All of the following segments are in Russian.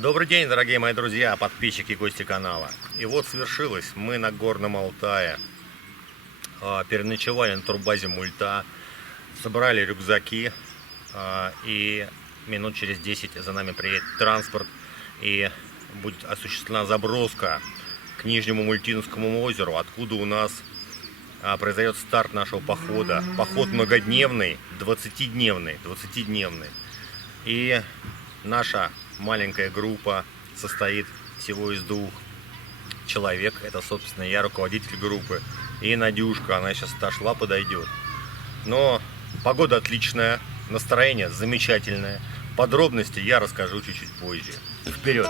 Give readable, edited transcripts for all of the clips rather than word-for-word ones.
Добрый день, дорогие мои друзья, подписчики и гости канала. И вот свершилось, мы на Горном Алтае. Переночевали на турбазе Мульта, собрали рюкзаки, и минут через 10 за нами приедет транспорт, и будет осуществлена заброска к Нижнему Мультинскому озеру, откуда у нас произойдет старт нашего похода. Поход многодневный, 20-дневный. И наша маленькая группа состоит всего из 2 человек. Это, собственно, я, руководитель группы, и Надюшка. Она сейчас отошла, подойдет. Но погода отличная, настроение замечательное. Подробности я расскажу чуть-чуть позже. Вперед!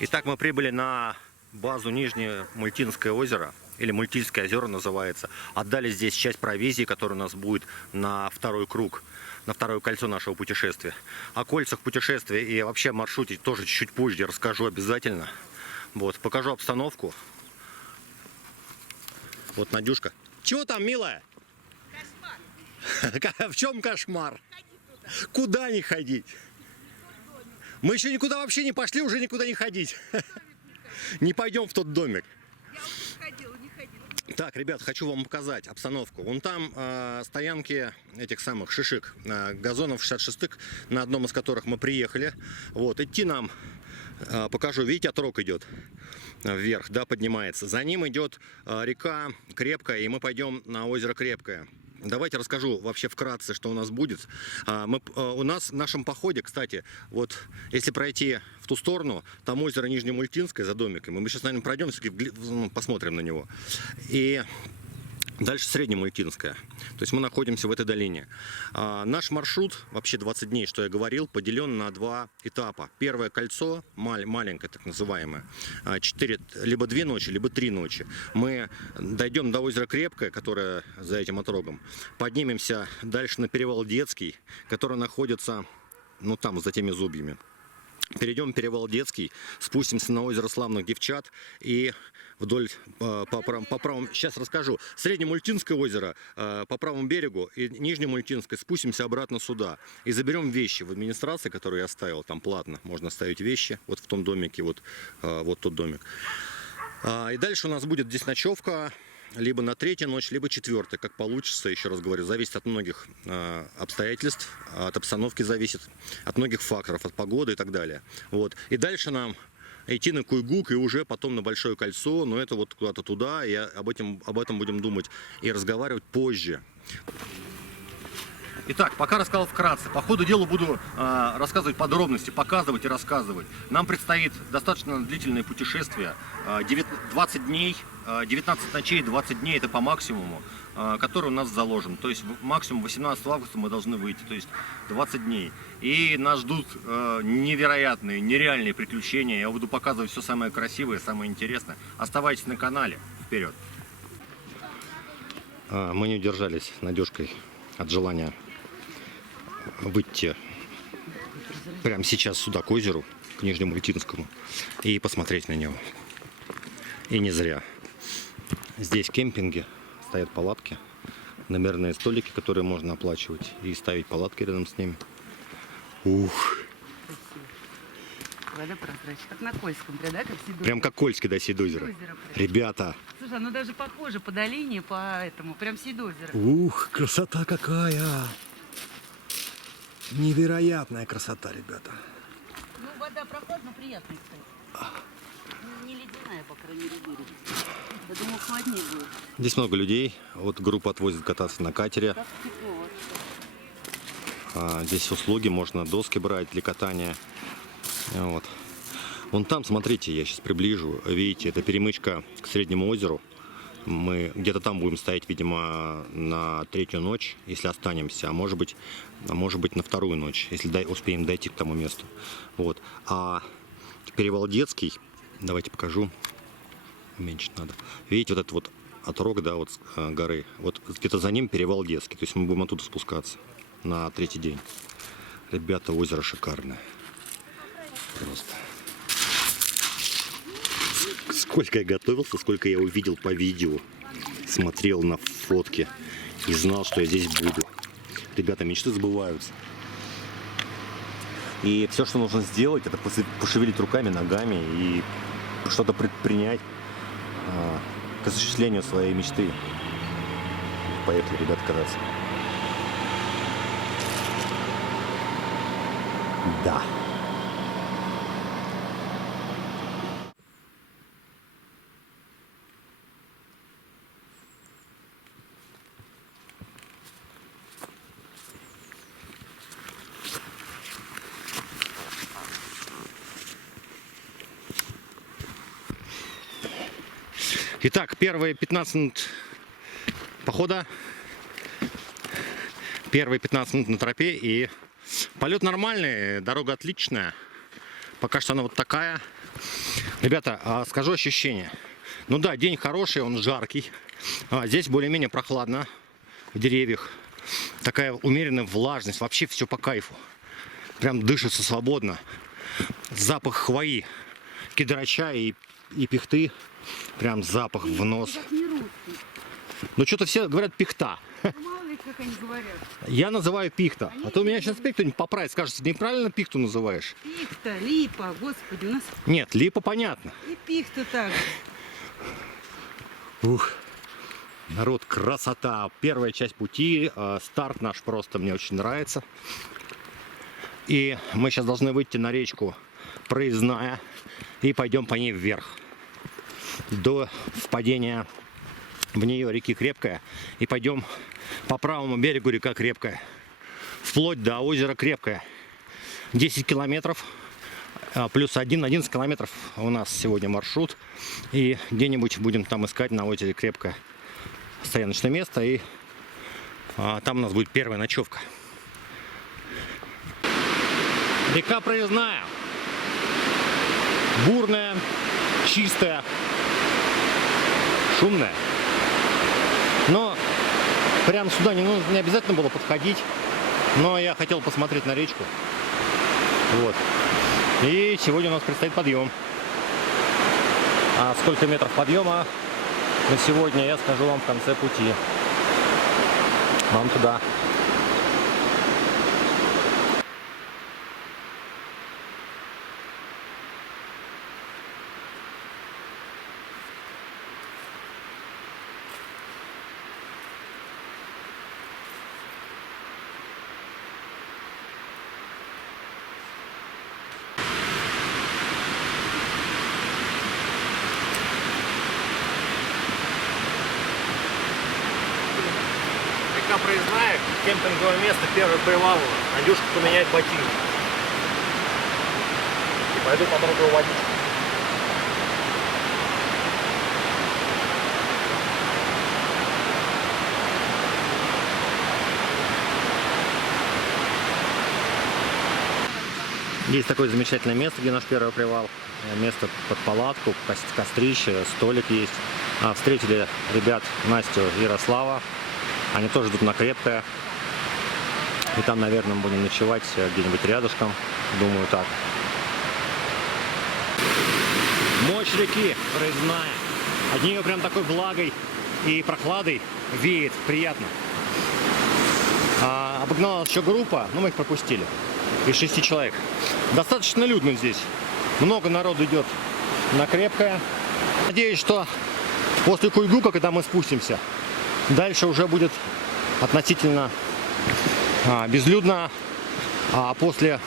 Итак, мы прибыли на базу Нижнее Мультинское озеро, или Мультильское озеро называется. Отдали здесь часть провизии, которая у нас будет на второй круг, на второе кольцо нашего путешествия. О кольцах путешествия и вообще маршруте тоже чуть позже расскажу обязательно. Вот, покажу обстановку. Вот Надюшка. Чего там, милая? Кошмар. В чем кошмар? Куда не ходить? Мы еще никуда вообще не пошли, уже никуда не ходить. Не пойдем в тот домик. Я уже не ходила. Так, ребят, хочу вам показать обстановку. Вон там стоянки этих самых шишек, газонов 66-х, на одном из которых мы приехали. Вот, идти нам, покажу, видите, отрог идет вверх, да, поднимается. За ним идет река Крепкая, и мы пойдем на озеро Крепкое. Давайте расскажу вообще вкратце, что у нас будет. У нас в нашем походе, кстати, вот если пройти в ту сторону, там озеро Нижнемультинское за домиком, мы сейчас, наверное, пройдем, посмотрим на него. И дальше Среднемультинское. То есть мы находимся в этой долине. Наш маршрут, вообще 20 дней, что я говорил, поделен на 2 этапа. Первое кольцо, маленькое так называемое, 4, либо 2 ночи, либо 3 ночи. Мы дойдем до озера Крепкое, которое за этим отрогом. Поднимемся дальше на перевал Детский, который находится, ну, там, за теми зубьями. Перейдем перевал Детский, спустимся на озеро Славных Девчат и вдоль по правому, сейчас расскажу, Среднемультинское озеро по правому берегу и Нижнемультинское спустимся обратно сюда и заберем вещи в администрации, которую я оставил, там платно, можно оставить вещи, вот в том домике, вот тот домик. И дальше у нас будет здесь ночевка, либо на 3-ю ночь, либо 4-я, как получится, еще раз говорю, зависит от многих обстоятельств, от обстановки зависит, от многих факторов, от погоды и так далее. Вот. И дальше нам идти на Куйгук и уже потом на Большое кольцо, но это вот куда-то туда, и об этом будем думать и разговаривать позже. Итак, пока рассказал вкратце. По ходу дела буду рассказывать подробности, показывать и рассказывать. Нам предстоит достаточно длительное путешествие. 20 дней, 19 ночей, 20 дней это по максимуму, который у нас заложен. То есть максимум 18 августа мы должны выйти, то есть 20 дней. И нас ждут невероятные, нереальные приключения. Я буду показывать все самое красивое, самое интересное. Оставайтесь на канале. Вперед! Мы не удержались с Надюшкой от желания выйти прямо сейчас сюда, к озеру, к Нижнему Мультинскому, и посмотреть на него. И не зря. Здесь кемпинги, стоят палатки, номерные столики, которые можно оплачивать, и ставить палатки рядом с ними. Ух! Вода прозрачная, как на Кольском, да, как Сидозеро. Прям как Кольский, да, Сидозеро. Ребята! Слушай, оно даже похоже по долине, по этому, прям Сидозеро. Ух, красота какая! Невероятная красота, ребята. Ну, вода прохладная, приятная, кстати. Не ледяная, по крайней мере, берег. Я думаю, холоднее будет. Здесь много людей. Вот группа отвозит кататься на катере. Так тепло вообще. Здесь услуги, можно доски брать для катания. Вот. Вон там, смотрите, я сейчас приближу. Видите, это перемычка к Среднему озеру. Мы где-то там будем стоять, видимо, на третью ночь, если останемся, а может быть на вторую ночь, если успеем дойти к тому месту. Вот. А перевал Детский, давайте покажу, уменьшить надо. Видите, вот этот вот отрог, да, вот с горы, вот где-то за ним перевал Детский, то есть мы будем оттуда спускаться на третий день. Ребята, озеро шикарное. Просто. Сколько я готовился, сколько я увидел по видео, смотрел на фотки и знал, что я здесь буду. Ребята, мечты сбываются. И все, что нужно сделать, это пошевелить руками, ногами и что-то предпринять к осуществлению своей мечты. Поехали, ребята, кататься. Да. Итак, первые 15 минут похода, первые 15 минут на тропе, и полет нормальный, дорога отличная, пока что она вот такая. Ребята, скажу ощущения. Ну да, день хороший, он жаркий, здесь более-менее прохладно в деревьях, такая умеренная влажность, вообще все по кайфу, прям дышится свободно, запах хвои, кедрача и пихты. Прям запах в нос. Как не русский. Ну что-то все говорят пихта. Мало ли, как они говорят. Я называю пихта. А то меня сейчас кто-нибудь поправит, скажет, ты неправильно пихту называешь. Пихта, липа, господи, у нас Нет, липа понятно. и пихта так же. Ух. Народ, красота. Первая часть пути. Старт наш просто мне очень нравится. И мы сейчас должны выйти на речку Проездная. И пойдем по ней вверх. До впадения в нее реки Крепкая. И пойдем по правому берегу река Крепкая. Вплоть до озера Крепкое. 10 километров. Плюс 11 километров у нас сегодня маршрут. И где-нибудь будем там искать на озере Крепкое стояночное место. И там у нас будет первая ночевка. Река Проездная. Бурная, чистая, шумная. Но прямо сюда не обязательно было подходить. Но я хотел посмотреть на речку. Вот. И сегодня у нас предстоит подъем. А сколько метров подъема на сегодня, я скажу вам в конце пути. Вам туда. Река Проездная, кемпинговое место, первый привал. Надюшка поменяет ботинки. И пойду попробую водичку. Есть такое замечательное место, где наш первый привал. Место под палатку, кострище, столик есть. Встретили ребят Настю и Ярослава. Они тоже идут на Крепкое. И там, наверное, будем ночевать где-нибудь рядышком. Думаю, так. Мощь реки Проездная. От нее прям такой влагой и прохладой веет. Приятно. Обогнала еще группа, но мы их пропустили. Из 6 человек. Достаточно людно здесь. Много народу идет на Крепкое. Надеюсь, что после Куйгука, когда мы спустимся, дальше уже будет относительно безлюдно, а после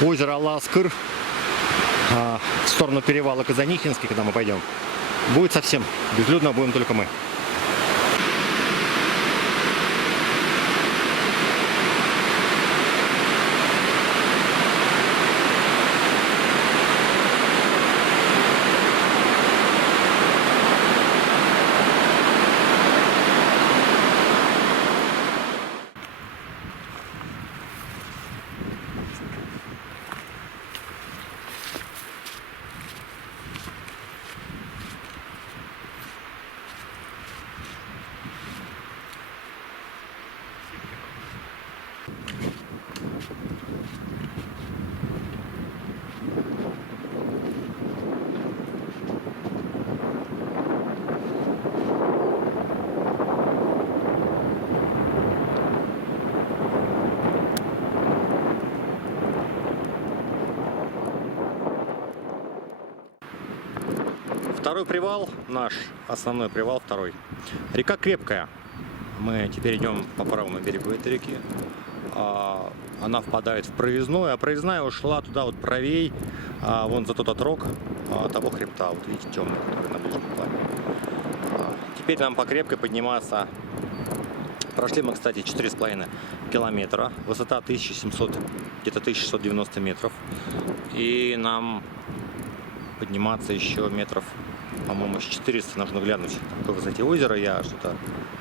озера Алла-Аскыр в сторону перевала Казанихинский, когда мы пойдем, будет совсем безлюдно, будем только мы. Второй привал, наш основной привал, второй. Река Крепкая. Мы теперь идем по правому берегу этой реки. Она впадает в Проездную, а Проездная ушла туда вот правей, вон за тот отрог того хребта, вот видите, темный, который на ближнем плане. Теперь нам по Крепкой подниматься. Прошли мы, кстати, 4,5 километра, высота 1700, где-то 1690 метров. И нам подниматься еще метров, по-моему, 400 нужно глянуть. Какое, кстати, озеро, я что-то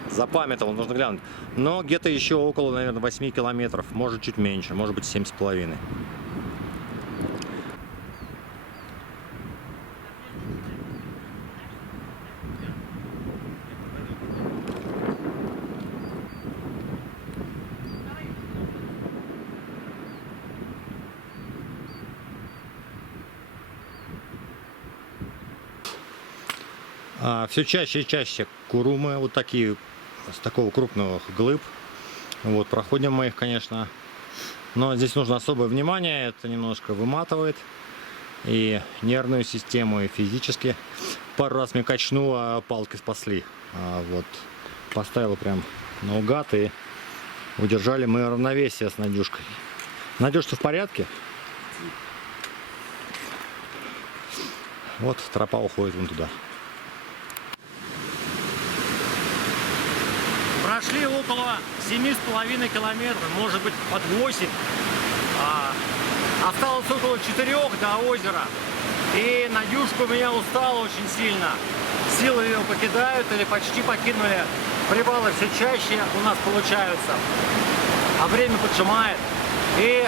запамятовал, нужно глянуть. Но где-то еще около, наверное, 8 километров, может чуть меньше, может быть 7,5. Все чаще и чаще курумы, вот такие, с такого крупного глыб. Вот, проходим мы их, конечно. Но здесь нужно особое внимание, это немножко выматывает и нервную систему, и физически. Пару раз меня качнуло, палки спасли. Вот, поставил прям наугад, и удержали мы равновесие с Надюшкой. Надюш, ты в порядке? Вот тропа уходит вон туда. Прошли около 7,5 километров, может быть под 8. Осталось около 4 до озера. И Надюшка у меня устала очень сильно. Силы ее покидают или почти покинули. Привалы все чаще у нас получаются. А время поджимает. И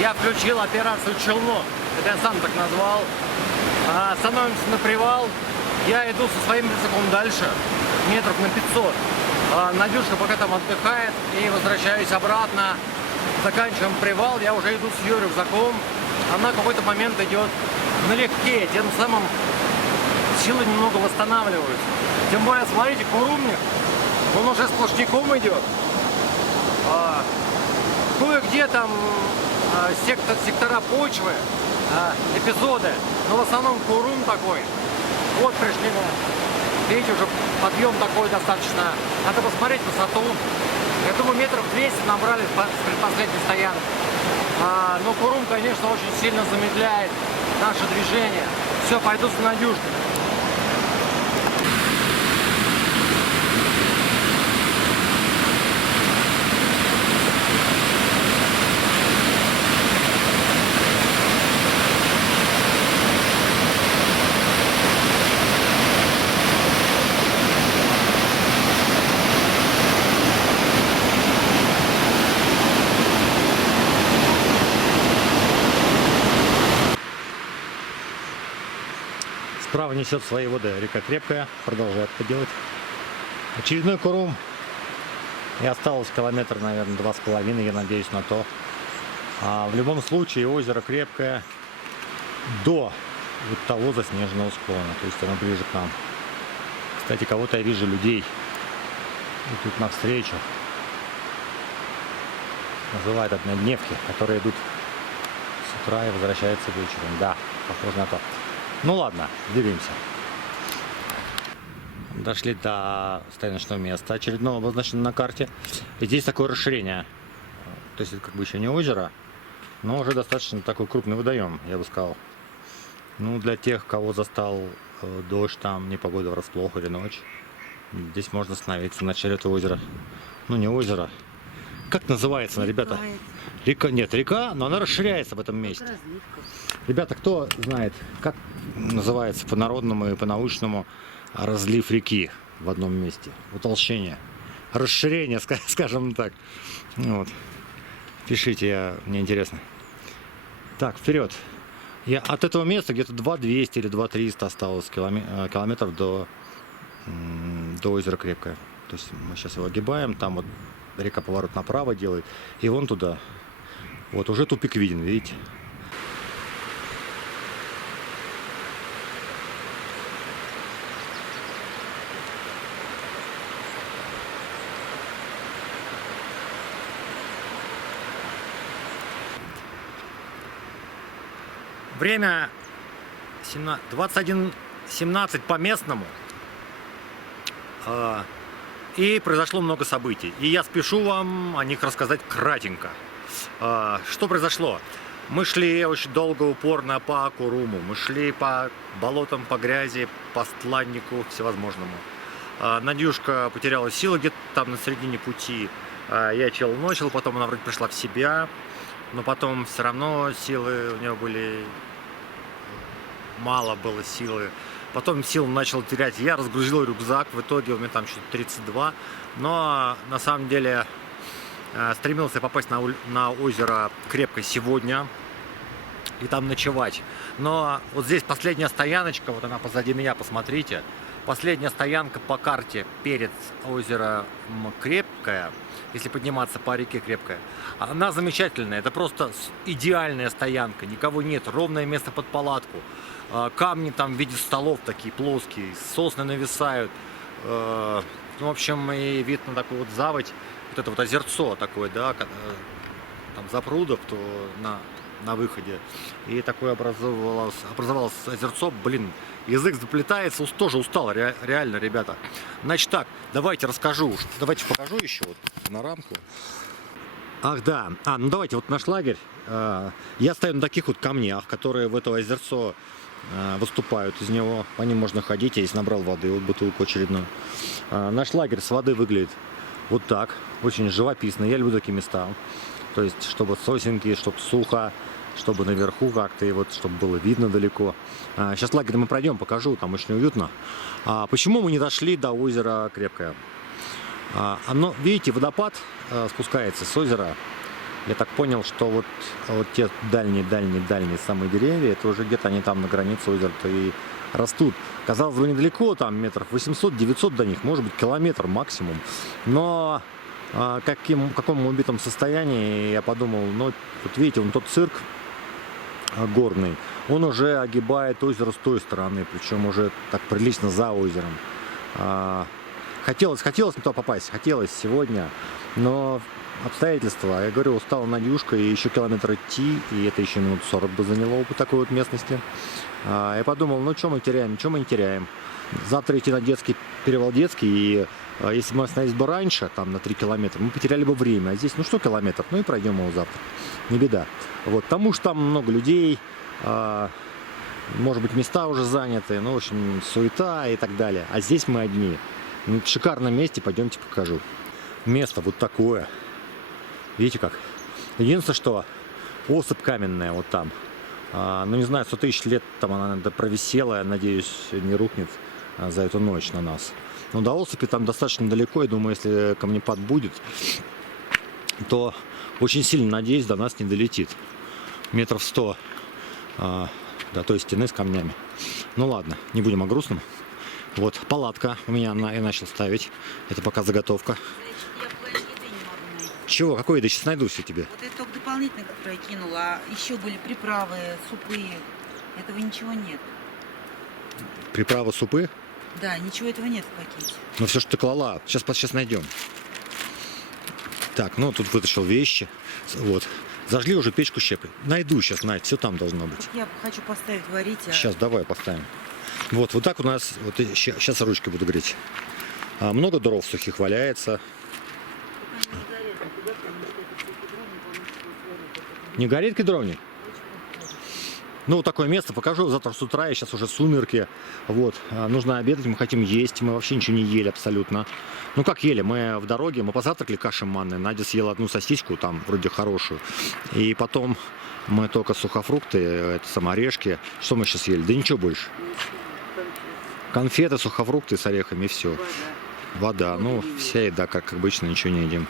я включил операцию «Челнок». Это я сам так назвал. Становимся на привал. Я иду со своим рюкзаком дальше, метров на 500. Надюшка пока там отдыхает, и возвращаюсь обратно. Заканчиваем привал, я уже иду с ее рюкзаком. Она в какой-то момент идет налегке, тем самым силы немного восстанавливаются. Тем более, смотрите, курумник, он уже сплошняком идет. Кое-где там сектора почвы, эпизоды, но в основном курум такой. Вот пришли мы. Видите, уже подъем такой достаточно. Надо посмотреть высоту. Я думаю, метров 200 набрали с предпоследней стоянки. Но курум, конечно, очень сильно замедляет наше движение. Все, пойду с Надюшкой. Справа несет свои воды река Крепкая, продолжает поделать. Очередной курум. И осталось километр, наверное, 2,5, я надеюсь на то. В любом случае озеро Крепкое до вот того заснеженного склона, то есть оно ближе к нам. Кстати, кого-то я вижу, людей идут навстречу. Называют однодневки, которые идут с утра и возвращаются вечером. Да, похоже на то. Ну ладно, двигаемся. Дошли до стояночного места, очередного обозначено на карте. И здесь такое расширение. То есть это как бы еще не озеро, но уже достаточно такой крупный водоем, я бы сказал. Ну, для тех, кого застал дождь, там, непогода врасплох или ночь, здесь можно остановиться в начале этого озера. Ну, не озеро. Как называется, ребята? Река, нет, река, но она расширяется в этом месте. Ребята, кто знает, как называется по-народному и по-научному разлив реки в одном месте? Утолщение. Расширение, скажем так. Вот. Пишите, мне интересно. Так, вперед. Я от этого места где-то 2200 или 2300 осталось километров до озера Крепкое. То есть мы сейчас его огибаем, там вот река поворот направо делает. И вон туда. Вот уже тупик виден, видите? Время 21:17 по местному. И произошло много событий. И я спешу вам о них рассказать кратенько. Что произошло? Мы шли очень долго, упорно по Куруму. Мы шли по болотам, по грязи, по стланнику всевозможному. Надюшка потеряла силы где-то там на середине пути. Я челночил, потом она вроде пришла в себя. Но потом все равно силы у нее были... Мало было силы. Потом силу начал терять. Я разгрузил рюкзак. В итоге у меня там что-то 32. Но на самом деле стремился попасть на озеро Крепкое сегодня. И там ночевать. Но вот здесь последняя стояночка. Вот она позади меня, посмотрите. Последняя стоянка по карте перед озером Крепкое. Если подниматься по реке Крепкая. Она замечательная. Это просто идеальная стоянка. Никого нет. Ровное место под палатку. Камни там в виде столов такие плоские, сосны нависают. Ну, в общем, и вид на такую вот заводь, вот это вот озерцо такое, да, там запрудов, то на выходе. И такое образовалось озерцо, блин, язык заплетается, тоже устал, реально, ребята. Значит так, давайте расскажу, давайте покажу еще вот на рамку. Ах, да, ну давайте, вот наш лагерь, я стою на таких вот камнях, которые в это озерцо выступают из него, по ним можно ходить. Я здесь набрал воды, вот бутылку очередную. Наш лагерь с воды выглядит вот так, очень живописно. Я люблю такие места, то есть чтобы сосенки, чтобы сухо, чтобы наверху как-то, и вот чтобы было видно далеко. Сейчас лагерь мы пройдем, покажу, там очень уютно. Почему мы не дошли до озера Крепкое? Оно, видите, водопад спускается с озера. Я так понял, что вот те дальние самые деревья, это уже где-то они там на границе озера-то и растут. Казалось бы, недалеко, там метров 800-900 до них, может быть, километр максимум. Но в каком убитом состоянии, я подумал, ну, вот видите, вон тот цирк горный, он уже огибает озеро с той стороны, причем уже так прилично за озером. Хотелось на то попасть, хотелось сегодня, но обстоятельства, я говорю, устала Надюшка, и еще километр идти, и это еще минут 40 бы заняло по такой вот местности. Я подумал, ну что мы теряем, ничего мы не теряем. Завтра идти на детский, перевал детский, и если мы остановились бы раньше, там на 3 километра, мы потеряли бы время. А здесь, ну что километр, ну и пройдем его завтра, не беда. Вот, потому что там много людей, может быть, места уже заняты, ну, в общем, суета и так далее. А здесь мы одни. В шикарном месте, пойдемте покажу. Место вот такое. Видите как? Единственное, что осыпь каменная вот там. Ну, не знаю, 100 тысяч лет там она провисела. Я надеюсь, не рухнет за эту ночь на нас. Но до осыпи там достаточно далеко. Я думаю, если камнепад будет, то очень сильно надеюсь, до нас не долетит. Метров 100 до той стены с камнями. Ну ладно, не будем о грустном. Вот палатка у меня, я начал ставить. Это пока заготовка. Я план еды не могу найти. Чего? Какой еды? Сейчас найду все тебе. Вот это только дополнительно, которое я кинула, а еще были приправы, супы. Этого ничего нет. Приправы, супы? Да, ничего этого нет в пакете. Ну все, что ты клала. Сейчас найдем. Так, ну тут вытащил вещи. Вот. Зажгли уже печку щепой. Найду сейчас, Надь, все там должно быть. Я хочу поставить варить. Сейчас, давай поставим. Вот так у нас, вот сейчас ручкой буду греть. Много дров сухих валяется. Не горит кедровник? Ну, вот такое место покажу завтра с утра. Сейчас уже сумерки. Вот. Нужно обедать, мы хотим есть. Мы вообще ничего не ели абсолютно. Ну, как ели? Мы в дороге, мы позавтракали кашей манной. Надя съела одну сосиску, там, вроде хорошую. И потом мы только сухофрукты, это орешки. Что мы сейчас ели? Да ничего больше. Конфеты, сухофрукты с орехами, и все. Вода. Ну, вся еда, как обычно, ничего не едим.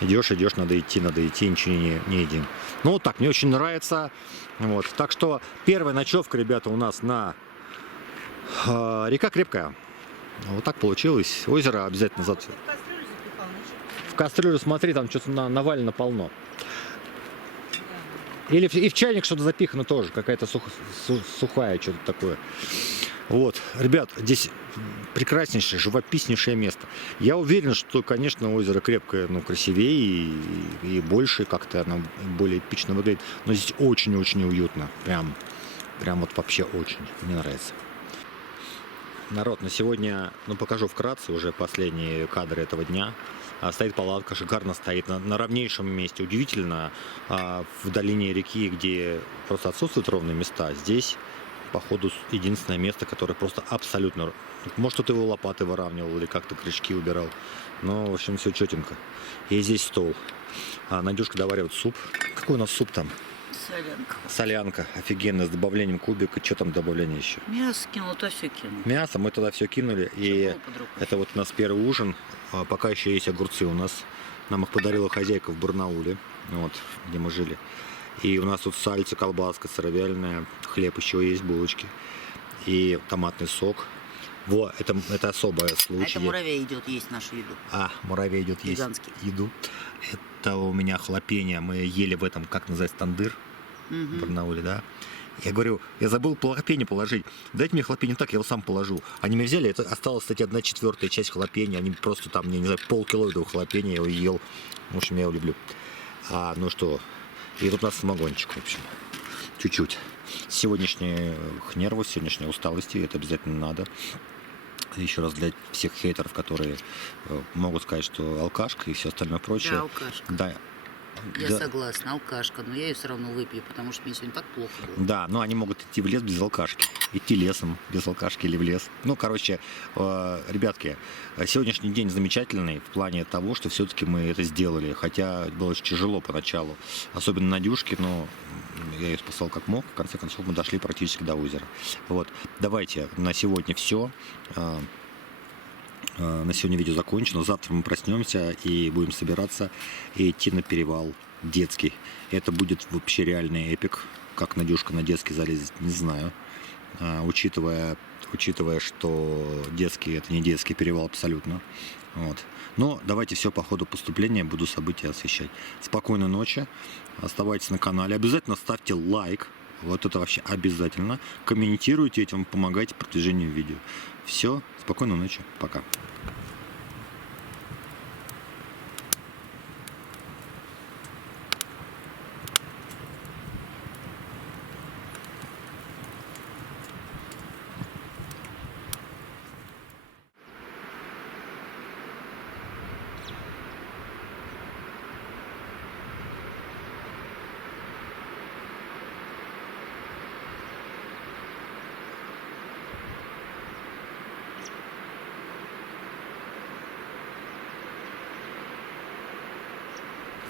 Идешь, надо идти, ничего не едим. Ну, вот так, мне очень нравится. Вот. Так что первая ночевка, ребята, у нас на река Крепкая. Вот так получилось. Озеро обязательно завтра. кастрюлю смотри, там что-то навалено полно. Или и в чайник что-то запихано тоже, какая-то сухая, что-то такое. Вот, ребят, здесь прекраснейшее, живописнейшее место. Я уверен, что, конечно, озеро Крепкое, ну, красивее и больше, как-то оно более эпично выглядит. Но здесь очень-очень уютно. Прям вот вообще очень. Мне нравится. Народ, на сегодня, ну, покажу вкратце уже последние кадры этого дня. Стоит палатка, шикарно стоит на ровнейшем месте. Удивительно, в долине реки, где просто отсутствуют ровные места, здесь, походу, единственное место, которое просто абсолютно... Может, кто-то его лопатой выравнивал или как-то крючки убирал. Но, в общем, все четенько. И здесь стол. Надюшка доваривает суп. Какой у нас суп там? Солянка. Солянка. Офигенно, с добавлением кубика. Что там добавление еще? Мясо кинул, то все кинул. Мясо, мы туда все кинули. И это вот у нас первый ужин. Пока еще есть огурцы у нас. Нам их подарила хозяйка в Барнауле, вот, где мы жили. И у нас тут сальце, колбаска сыровяльная, хлеб еще есть, булочки. И томатный сок. Во, это особый случай. Это муравей идет есть нашу еду. Муравей идет есть еду. Это у меня хлопенья. Мы ели в этом, как называется, тандыр в Барнауле, да. Я говорю, я забыл хлопенья положить. Дайте мне хлопенья так, я его сам положу. Они мне взяли, это осталась, кстати, 1/4 часть хлопенья. Они просто там, мне не знаю, полкило этого хлопенья, я его ел. В общем, я его люблю. Ну что, и тут у нас самогончик, в общем. Чуть-чуть. Сегодняшних нервов, сегодняшней усталости, это обязательно надо. Еще раз для всех хейтеров, которые могут сказать, что алкашка и все остальное прочее. Да, алкашка. Да. Я согласна, алкашка, но я ее все равно выпью, потому что мне сегодня так плохо было. Да, но они могут идти в лес без алкашки, идти лесом без алкашки или в лес. Ну, короче, ребятки, сегодняшний день замечательный в плане того, что все-таки мы это сделали, хотя было очень тяжело поначалу, особенно Надюшке, но я ее спасал как мог, в конце концов мы дошли практически до озера. Вот, давайте на сегодня все. На сегодня видео закончено. Завтра мы проснемся и будем собираться и идти на перевал детский. Это будет вообще реальный эпик. Как Надюшка на детский залезет, не знаю. Учитывая, что детский — это не детский перевал абсолютно. Вот. Но давайте все по ходу поступления буду события освещать. Спокойной ночи. Оставайтесь на канале. Обязательно ставьте лайк. Вот это вообще обязательно. Комментируйте, этим помогайте продвижению видео. Все, спокойной ночи, пока.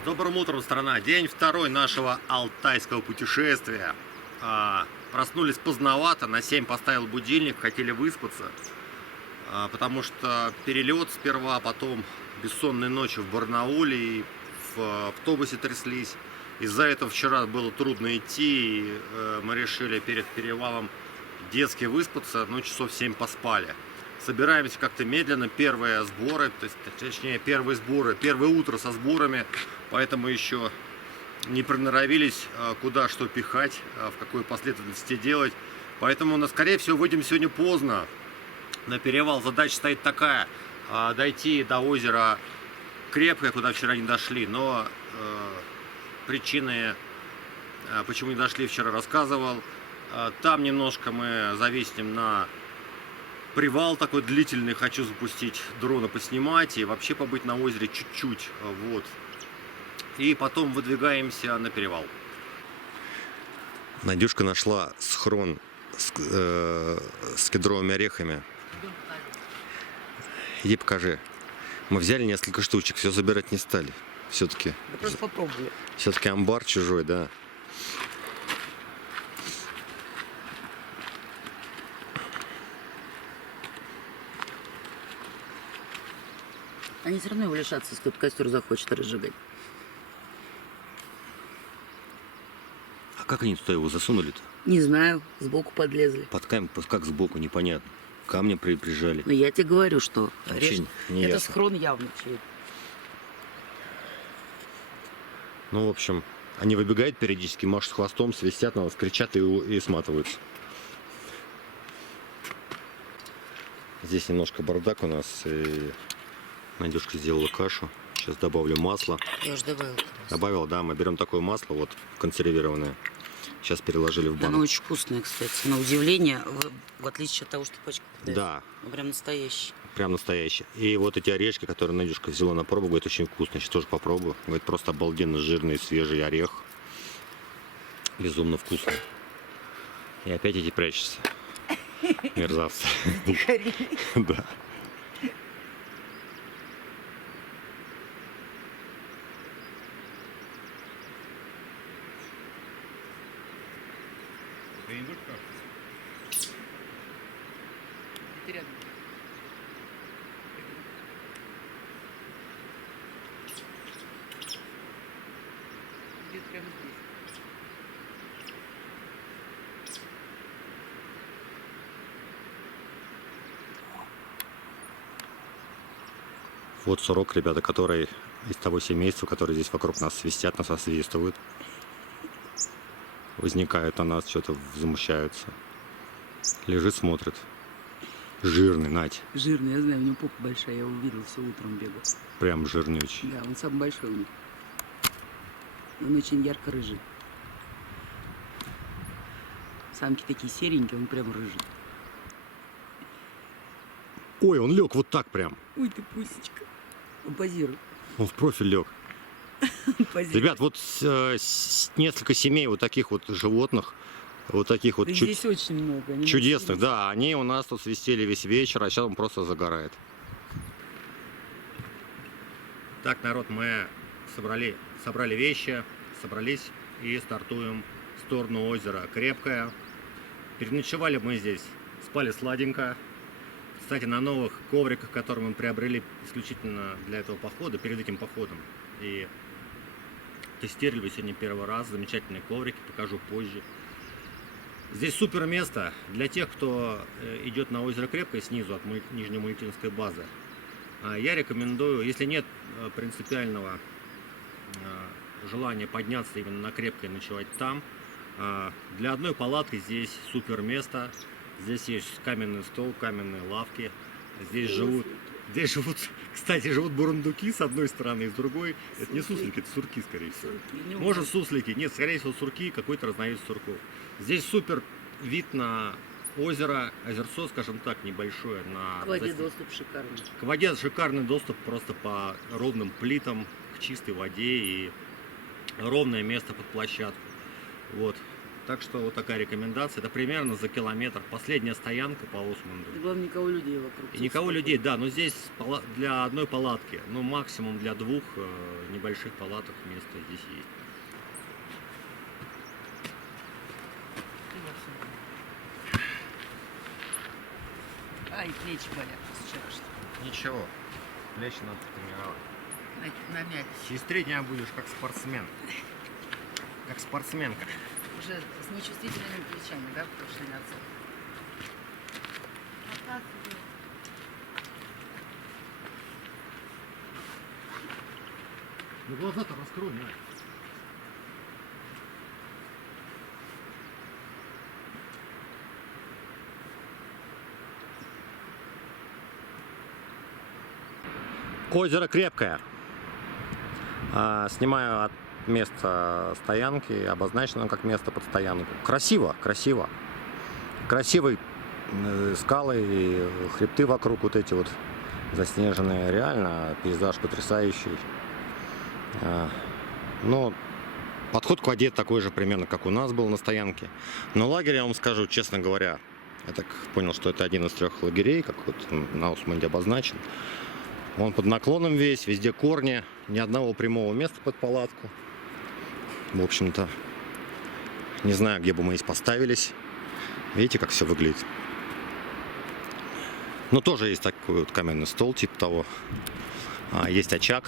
С добрым утром, страна! День второй нашего алтайского путешествия. Проснулись поздновато, на 7 поставил будильник, хотели выспаться, потому что перелет сперва, потом бессонные ночи в Барнауле, и в автобусе тряслись. Из-за этого вчера было трудно идти, и мы решили перед перевалом детски выспаться, ну часов 7 поспали. Собираемся как-то медленно, первые сборы, точнее первые сборы, первое утро со сборами, поэтому еще не приноровились, куда что пихать, в какой последовательности делать. Поэтому, скорее всего, выйдем сегодня поздно на перевал. Задача стоит такая, дойти до озера Крепкое, куда вчера не дошли, но причины, почему не дошли, вчера рассказывал. Там немножко мы зависнем на привал такой длительный, хочу запустить дрона, поснимать и вообще побыть на озере чуть-чуть, вот. И потом выдвигаемся на перевал. Надюшка нашла схрон с кедровыми орехами. Иди покажи. Мы взяли несколько штучек, все забирать не стали. Все-таки. Да просто попробуй. Все-таки амбар чужой, да. Они все равно его лишатся, если кто-то костер захочет разжигать. А как они туда его засунули-то? Не знаю, сбоку подлезли. Под камень, как сбоку, непонятно. Камни прижали. Но я тебе говорю, что Вообще не это ясно. схрон явно чей-то. Ну, в общем, они выбегают периодически, машут хвостом, свистят на вас, кричат и сматываются. Здесь немножко бардак у нас, и Надюшка сделала кашу. Сейчас добавлю масло. Я уже добавила. Добавила, да, мы берем такое масло, вот, консервированное. Сейчас переложили в Оно банку. очень вкусное, кстати. На удивление, в отличие от того, что пачка продается. Да, Ну, прям настоящий. прям настоящее. И вот эти орешки, которые Надюшка взяла на пробу, говорит, очень вкусно. Сейчас тоже попробую. Говорит, просто обалденно жирный, свежий орех. Безумно вкусно. И опять эти прячутся. Мерзавцы. Да. Ты рядом. Где-то прямо здесь. Вот сурок, ребята, который из того семейства, которые здесь вокруг нас свистят, нас освистывают. Возникают на нас, что-то возмущаются. Лежит, смотрит. Жирный, Надь. Жирный, я знаю, у него попа большая, я его видел, все утром бегал. Прям жирнючий. Да, он самый большой у них. Он очень ярко-рыжий. Самки такие серенькие, он прям рыжий. Ой, он лег вот так прям. Ой, ты пусечка. Он позирует. Он в профиль лег. Он позирует. Ребят, вот несколько семей вот таких вот животных, вот таких вот Да здесь очень много. Они чудесных, находились. да, они у нас тут свистели весь вечер, а сейчас он просто загорает. Так, народ, мы собрали вещи, собрались и стартуем в сторону озера Крепкое. Переночевали мы здесь, спали сладенько. Кстати, на новых ковриках, которые мы приобрели исключительно для этого похода, перед этим походом. И тестировали сегодня первый раз. Замечательные коврики, покажу позже. Здесь супер место для тех, кто идет на озеро Крепкое снизу от Нижнемаятинской базы. Я рекомендую, если нет принципиального желания подняться именно на Крепкое и ночевать там, для одной палатки здесь супер место. Здесь есть каменный стол, каменные лавки. Здесь живут, кстати, живут бурундуки с одной стороны, и с другой. Это не суслики, это сурки, скорее всего. Может, суслики, нет, скорее всего, сурки, какой-то разновид сурков. Здесь супер вид на озеро, озерцо, скажем так, небольшое. К воде доступ шикарный. К воде шикарный доступ просто по ровным плитам, к чистой воде и ровное место под площадку. Вот. Так что вот такая рекомендация. Это примерно за километр. Последняя стоянка по Османду. И главное, никого людей вокруг. И никого людей, да, но здесь для одной палатки, ну максимум для двух небольших палаток место здесь есть. Ай, плечи болят с вчерашнего. Ничего, плечи надо тренировать. На мяч. Через 3 дня будешь как спортсмен. Как спортсменка. Уже с нечувствительными плечами, да, пошли на цель. Ну глаза-то раскрой, Надь. Озеро Крепкое. Снимаю от места стоянки, обозначено как место под стоянку. Красиво, красиво. Красивые скалы и хребты вокруг, вот эти вот заснеженные. Реально пейзаж потрясающий. Но подход к воде такой же примерно, как у нас был на стоянке. Но лагерь, я вам скажу, честно говоря, я так понял, что это один из 3 лагерей, как вот на Усманде обозначен. Он под наклоном весь, везде корни, ни одного прямого места под палатку. В общем-то, не знаю, где бы мы здесь поставились. Видите, как все выглядит. Но тоже есть такой вот каменный стол, типа того. Есть очаг.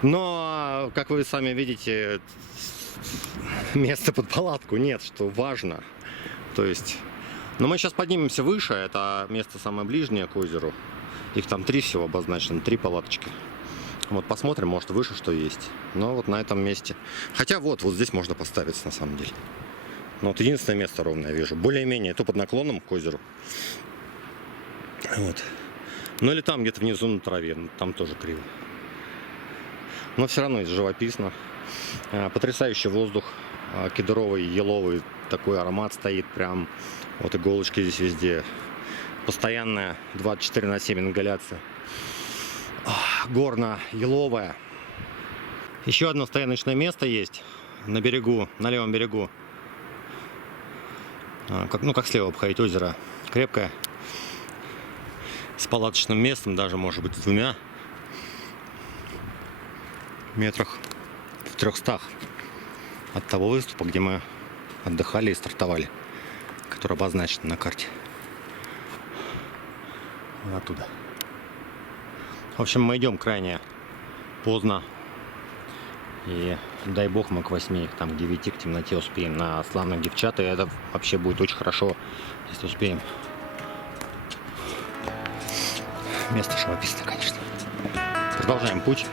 Но, как вы сами видите, места под палатку нет, что важно. То есть, но мы сейчас поднимемся выше, это место самое ближнее к озеру. Их там 3 всего обозначено, 3 палаточки. Вот посмотрим, может выше что есть. Но вот на этом месте. Хотя вот здесь можно поставиться на самом деле. Но вот единственное место ровное я вижу. Более-менее, то под наклоном к озеру. Вот. Ну или там где-то внизу на траве. Там тоже криво. Но все равно это живописно. Потрясающий воздух. Кедровый, еловый. Такой аромат стоит прям. Вот иголочки здесь везде. Постоянная 24/7 ингаляция. Горно-еловая. Еще одно стояночное место есть на берегу, на левом берегу. Как слева обходить озеро. Крепкое. С палаточным местом, даже может быть с 2 метрах в 300 от того выступа, где мы отдыхали и стартовали, который обозначен на карте. Оттуда. В общем, мы идем крайне поздно. И дай бог мы к 8, там к 9, к темноте успеем на славных девчат. И это вообще будет очень хорошо, если успеем. Место живописное, конечно. Продолжаем путь.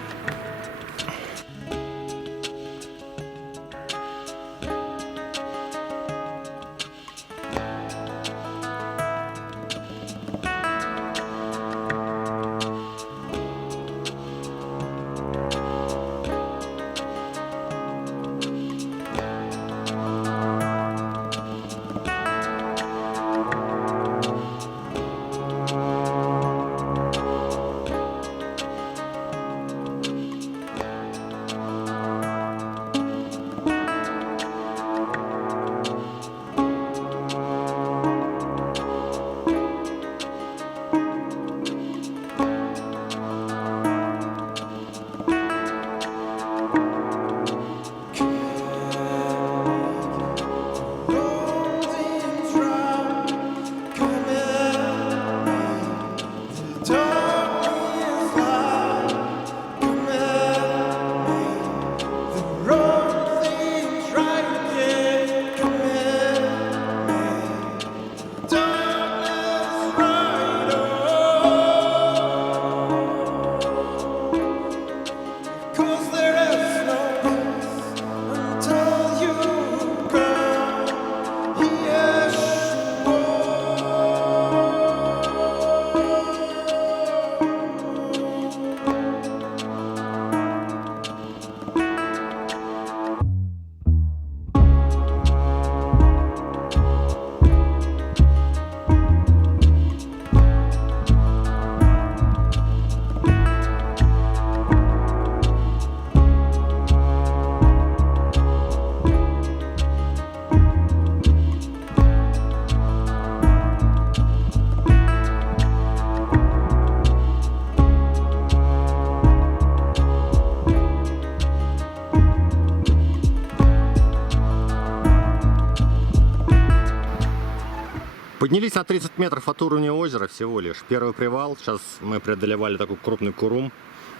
Поднялись на 30 метров от уровня озера всего лишь. Первый привал. Сейчас мы преодолевали такой крупный курум.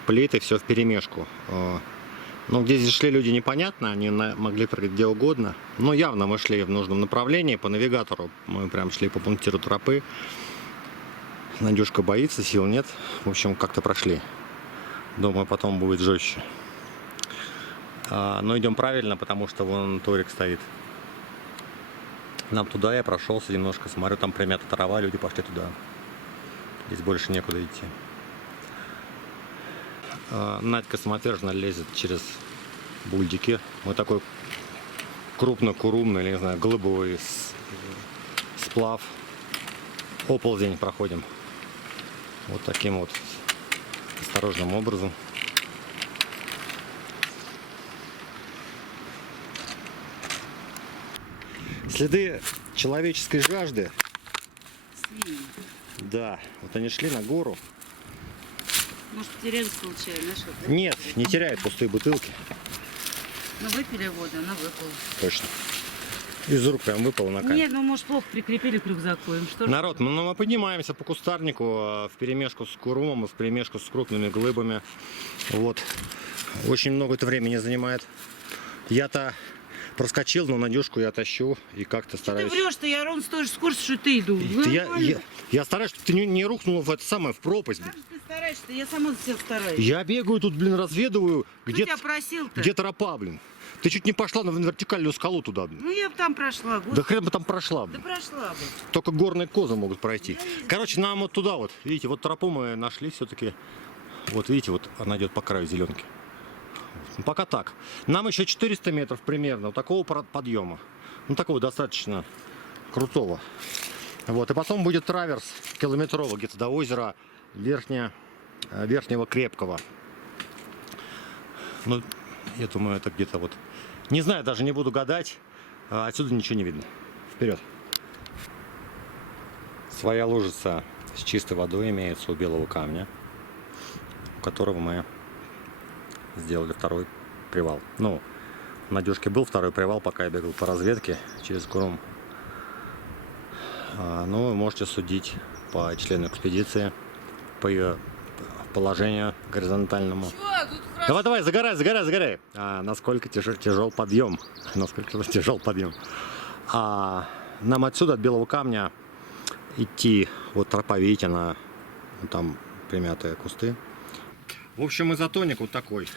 Плиты, все вперемешку. Но где здесь шли люди, непонятно. Они могли прыгать где угодно. Но явно мы шли в нужном направлении. По навигатору мы прям шли по пунктиру тропы. Надюшка боится, сил нет. В общем, как-то прошли. Думаю, потом будет жестче. Но идем правильно, потому что вон Торик стоит. Нам туда я прошелся немножко, смотрю, там примята трава, люди пошли туда. Здесь больше некуда идти. Надька самоотверженно лезет через бульдики. Вот такой крупно-курумный, или не знаю, глыбовый сплав. Оползень проходим. Вот таким вот осторожным образом. Следы человеческой жажды. Свиньи. Да, вот они шли на гору. Может, теряли случайно что-то? Нет, не теряют пустые бутылки. Ну, выпили воду, она выпала. Точно. Из рук прям выпало на камень. Нет, ну, может, плохо прикрепили к рюкзаку. Им что ж Народ, мы поднимаемся по кустарнику вперемешку с курумом, вперемешку с крупными глыбами. Вот. Очень много это времени занимает. Я-то проскочил, но Надюшку я тащу и как-то Ты стараюсь. врешь-то, я ровно с той же скоростью, что ты иду. Я стараюсь, чтобы ты не рухнула в это самое, в пропасть. Как же ты стараешься? Я сама за себя стараюсь. Я бегаю тут, блин, разведываю, Кто где, тебя просил-то? где тропа, блин. Ты чуть не пошла на вертикальную скалу туда, блин. Ну я бы там прошла. Да хрен бы там прошла, Да блин. прошла бы. Только горные козы могут пройти. Короче, нам вот туда вот, видите, вот тропу мы нашли все-таки. Вот видите, вот она идет по краю зеленки. Ну, пока так. Нам еще 400 метров примерно вот такого подъема. Ну, такого достаточно крутого. Вот, и потом будет траверс километровый где-то до озера Верхнего Крепкого. Ну, я думаю, это где-то вот... Не знаю, даже не буду гадать. Отсюда ничего не видно. Вперед. Своя лужица с чистой водой имеется у Белого камня, у которого мы сделали второй привал. Ну, у Надюшки был второй привал, пока я бегал по разведке через Курум. Ну, вы можете судить по члену экспедиции, по ее положению горизонтальному. Давай, загорай. Насколько тяжел подъем. Насколько тяжел подъем. Нам отсюда, от Белого камня, идти, вот тропа, видите, она, там примятые кусты. В общем, изотоник вот такой.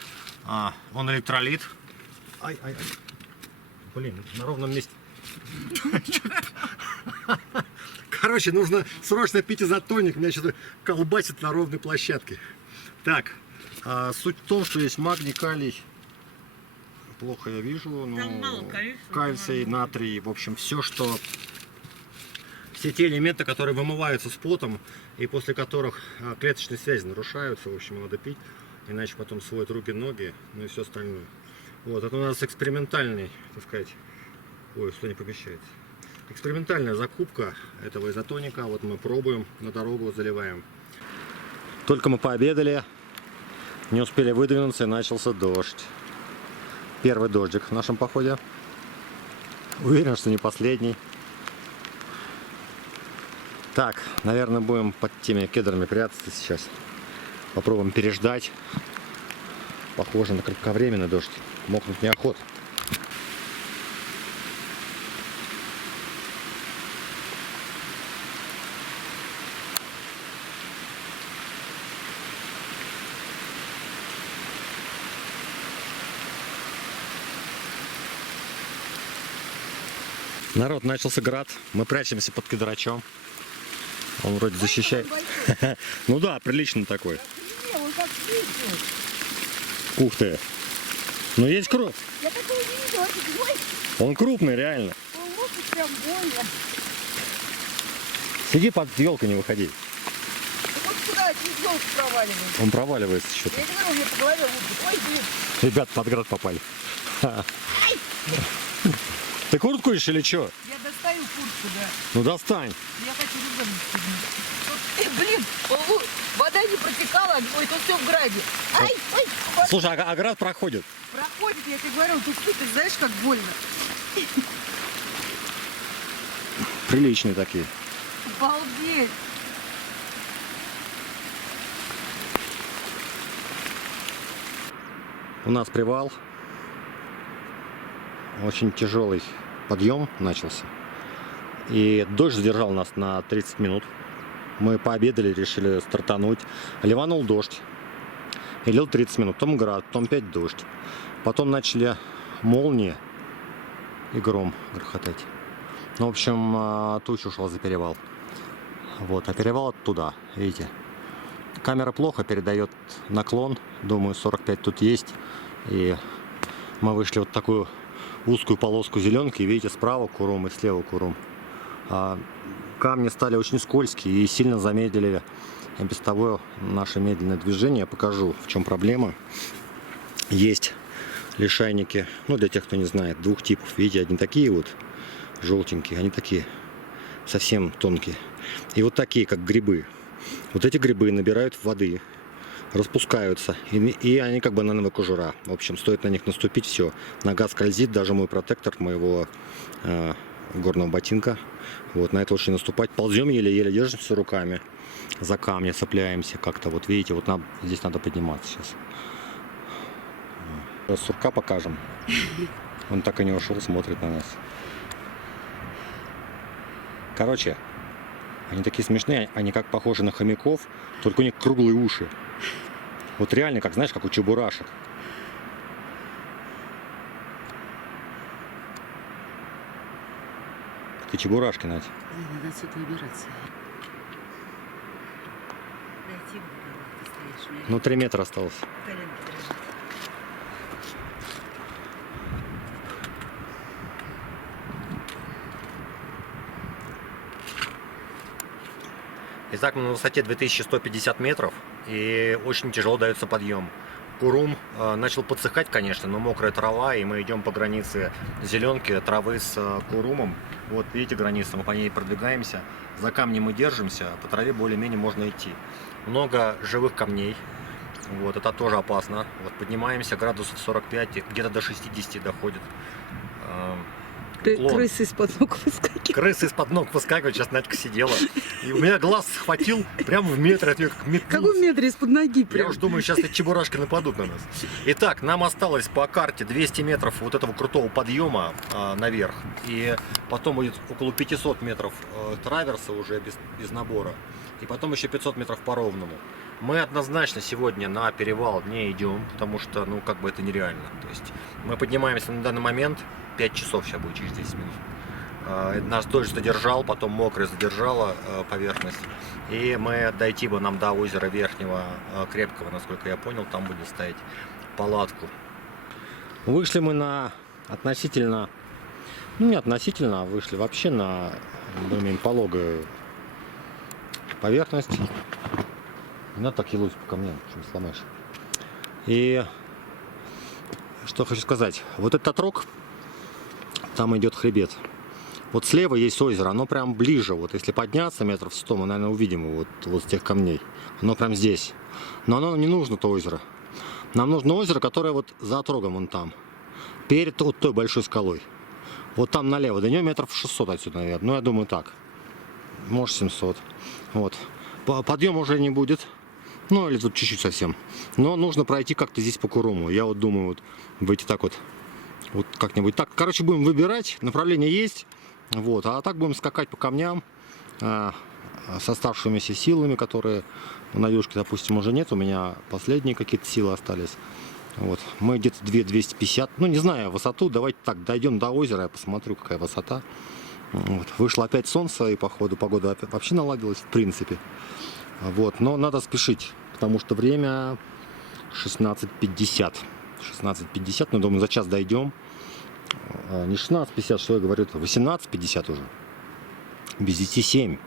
Он электролит. Ай. Блин, на ровном месте. Короче, нужно срочно пить изотоник. Меня что-то колбасит на ровной площадке. Так, суть в том, что есть магний, калий. Плохо я вижу, но кальций, натрий, в общем, все те элементы, которые вымываются с потом и после которых клеточные связи нарушаются, в общем, надо пить, иначе потом сводят руки, ноги, ну и все остальное. Вот, это у нас экспериментальный, так сказать, ой, что не помещается. Экспериментальная закупка этого изотоника. Вот мы пробуем, на дорогу заливаем. Только мы пообедали, не успели выдвинуться, и начался дождь. Первый дождик в нашем походе. Уверен, что не последний. Так, наверное, будем под теми кедрами прятаться сейчас. Попробуем переждать. Похоже на кратковременный дождь. Мокнуть неохота. Народ, начался град. Мы прячемся под кедрачом. Он вроде защищает. Ну да, прилично такой. Ух ты. Ну есть кровь. Я такого не видела. Ой, Он крупный, реально. лопать прям больно. Сиди под елкой, не выходи. Да вот куда эти елки проваливаются? Он проваливается что-то. Я не говорю, мне по голове лупит. Ой, блин. Ребят, под град попали. Ты куртку ищешь или что? Я достаю куртку, да. Ну достань. Я хочу ребенка стегнуть. Блин, вода не протекала, ой, тут все в граде. Ай, ой, Слушай, а град проходит. проходит, я тебе говорю, тут ты знаешь, как больно. Приличные такие. Обалдеть. У нас привал. Очень тяжелый подъем начался. И дождь задержал нас на 30 минут. Мы пообедали, решили стартануть. Ливанул дождь. И лил 30 минут. Потом град, потом опять дождь. Потом начали молнии и гром грохотать. Ну, в общем, туча ушла за перевал. Вот, а перевал оттуда, видите. Камера плохо передает наклон. Думаю, 45 тут есть. И мы вышли вот такую узкую полоску зеленки. Видите, справа Курум и слева Курум. Камни стали очень скользкие и сильно замедлили без того наше медленное движение. Я покажу, в чем проблема. Есть лишайники, ну, для тех, кто не знает, двух типов. Видите, одни такие вот желтенькие, они такие совсем тонкие. И вот такие, как грибы. Вот эти грибы набирают воды, распускаются, и они как банановая кожура. В общем, стоит на них наступить, все, нога скользит, даже мой протектор моего горного ботинка. Вот, на это лучше не наступать. Ползем еле-еле, держимся руками за камни, цепляемся как-то. Вот видите, вот нам здесь надо подниматься сейчас. Сурка покажем. Он так и не ушел, смотрит на нас. Короче, они такие смешные, они как похожи на хомяков, только у них круглые уши. Вот реально, как знаешь, как у чебурашек. Ты чебурашки, Надь. Надо отсюда выбираться. Дойти бы, когда ты стоишь. У меня Ну, 3 метра осталось. коленки дрожат. Итак, мы на высоте 2150 метров, и очень тяжело дается подъем. Курум начал подсыхать, конечно, но мокрая трава, и мы идем по границе зеленки, травы с курумом. Вот видите границу, мы по ней продвигаемся. За камни мы держимся, по траве более-менее можно идти. Много живых камней, вот, это тоже опасно. Вот поднимаемся, градусов 45, где-то до 60 доходит. Уклон. Крысы из-под ног выскакивают. Крысы из-под ног выскакивают, сейчас Надька сидела. И у меня глаз схватил прямо в метр от нее, как метнулся. Как в метре из-под ноги Я прям. уж думаю, сейчас эти чебурашки нападут на нас. Итак, нам осталось по карте 200 метров вот этого крутого подъема наверх. И потом будет около 500 метров траверса уже без набора. И потом еще 500 метров по ровному. Мы однозначно сегодня на перевал не идем, потому что, ну, как бы это нереально. То есть мы поднимаемся на данный момент, 5 часов сейчас будет, через 10 минут. Нас дождь задержал, потом мокрый задержала поверхность. И мы дойти бы нам до озера Верхнего Крепкого, насколько я понял, там будем ставить палатку. Вышли мы на относительно, ну не относительно, а вышли вообще на более-менее пологую поверхность. Не надо так елозить по камням, что не сломаешь. И что хочу сказать, вот этот отрог, там идет хребет. Вот слева есть озеро, оно прям ближе. Вот если подняться метров 100, мы, наверное, увидим его вот с тех камней. Оно прям здесь. Но оно не нужно, то озеро. Нам нужно озеро, которое вот за отрогом вон там. Перед вот той большой скалой. Вот там налево. До нее метров 600 отсюда, наверное. Ну, я думаю, так. Может, 700. Вот. Подъем уже не будет. Ну, или тут чуть-чуть совсем. Но нужно пройти как-то здесь по Куруму. Я вот думаю, вот выйти так вот. Вот как-нибудь так. Короче, будем выбирать. Направление есть. Вот. А так будем скакать по камням с оставшимися силами, которые на юшке, допустим, уже нет. У меня последние какие-то силы остались. Вот. Мы где-то 250. Ну, не знаю высоту. Давайте так, дойдем до озера. Я посмотрю, какая высота. Вот. Вышло опять солнце, и походу погода вообще наладилась, в принципе. Вот. Но надо спешить, потому что время 16:50. 16:50, но думаю, за час дойдем. Не 16:50, что я говорю, это 18:50 уже. Без 10:07.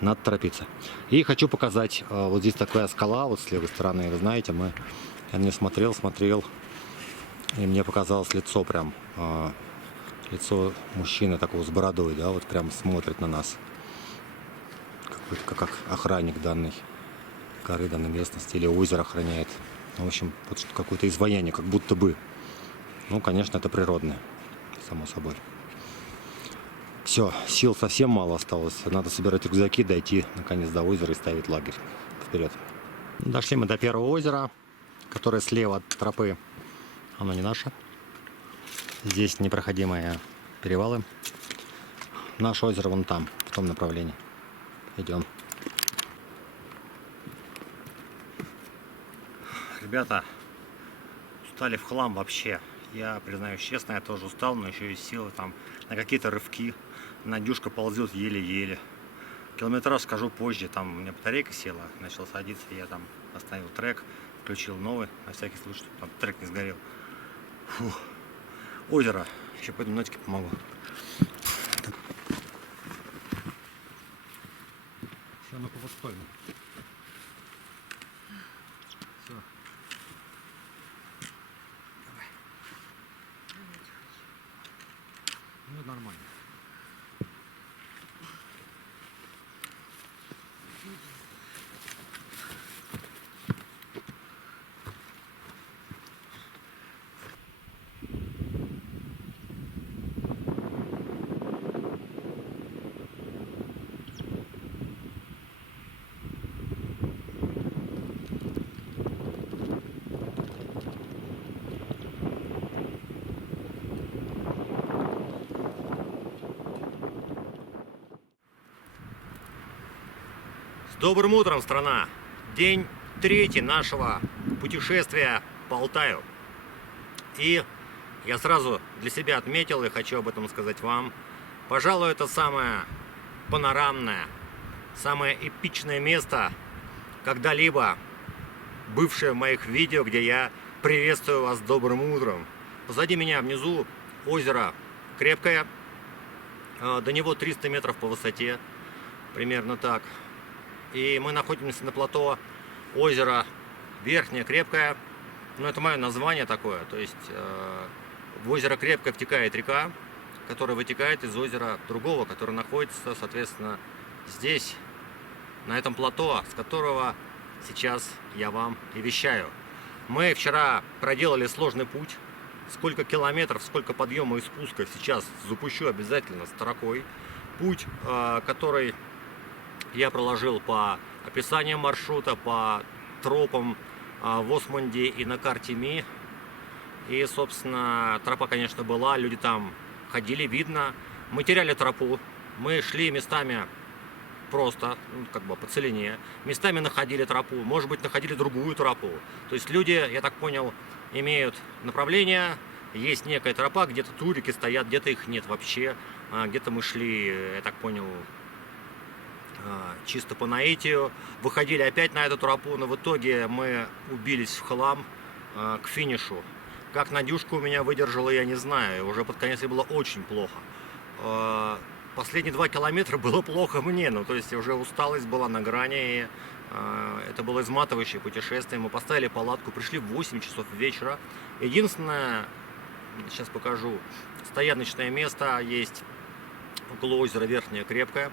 Надо торопиться. И хочу показать, вот здесь такая скала, вот с левой стороны, вы знаете, я не смотрел, и мне показалось лицо прям, лицо мужчины такого с бородой, да, вот прям смотрит на нас. Как охранник данной горы, данной местности, или озеро охраняет. В общем, вот какое-то изваяние, как будто бы. Ну, конечно, это природное, само собой. Все, сил совсем мало осталось. Надо собирать рюкзаки, дойти наконец до озера и ставить лагерь. Вперед. Дошли мы до первого озера, которое слева от тропы. Оно не наше. Здесь непроходимые перевалы. Наше озеро вон там, в том направлении. Идем. Ребята, устали в хлам вообще. Я признаюсь честно, я тоже устал, но еще есть силы там на какие-то рывки. Надюшка ползет еле-еле. Километраж скажу позже, там у меня батарейка села, начал садиться, я там остановил трек, включил новый, на всякий случай, чтобы там трек не сгорел. Фух. Озеро. Еще пойду Надьке помогу. Все, ну по-востольно. Все. Давай. Ну, нормально. добрым утром, страна! День третий нашего путешествия по Алтаю. И я сразу для себя отметил и хочу об этом сказать вам. Пожалуй, это самое панорамное, самое эпичное место, когда-либо бывшее в моих видео, где я приветствую вас добрым утром. Позади меня внизу озеро Крепкое, до него 300 метров по высоте, примерно так. И мы находимся на плато озера Верхнее Крепкое, ну это мое название такое, то есть в озеро Крепкое втекает река, которая вытекает из озера другого, которое находится, соответственно, здесь, на этом плато, с которого сейчас я вам и вещаю. Мы вчера проделали сложный путь. Сколько километров, сколько подъема и спуска сейчас запущу обязательно строкой. Путь, который я проложил по описанию маршрута, по тропам в Осмонде и на карте Ми. И, собственно, тропа, конечно, была, люди там ходили, видно. Мы теряли тропу, мы шли местами просто, ну, как бы по целине. Местами находили тропу, может быть, находили другую тропу. То есть люди, я так понял, имеют направление, есть некая тропа, где-то турики стоят, где-то их нет вообще. Где-то мы шли, я так понял, чисто по наитию. Выходили опять на эту тропу, но в итоге мы убились в хлам к финишу. Как Надюшка у меня выдержала, я не знаю. Уже под конец было очень плохо. Последние 2 километра было плохо мне. Ну, то есть уже усталость была на грани. И, это было изматывающее путешествие. Мы поставили палатку, пришли в 8 часов вечера. Единственное, сейчас покажу, стояночное место есть около озера Верхнее Крепкое.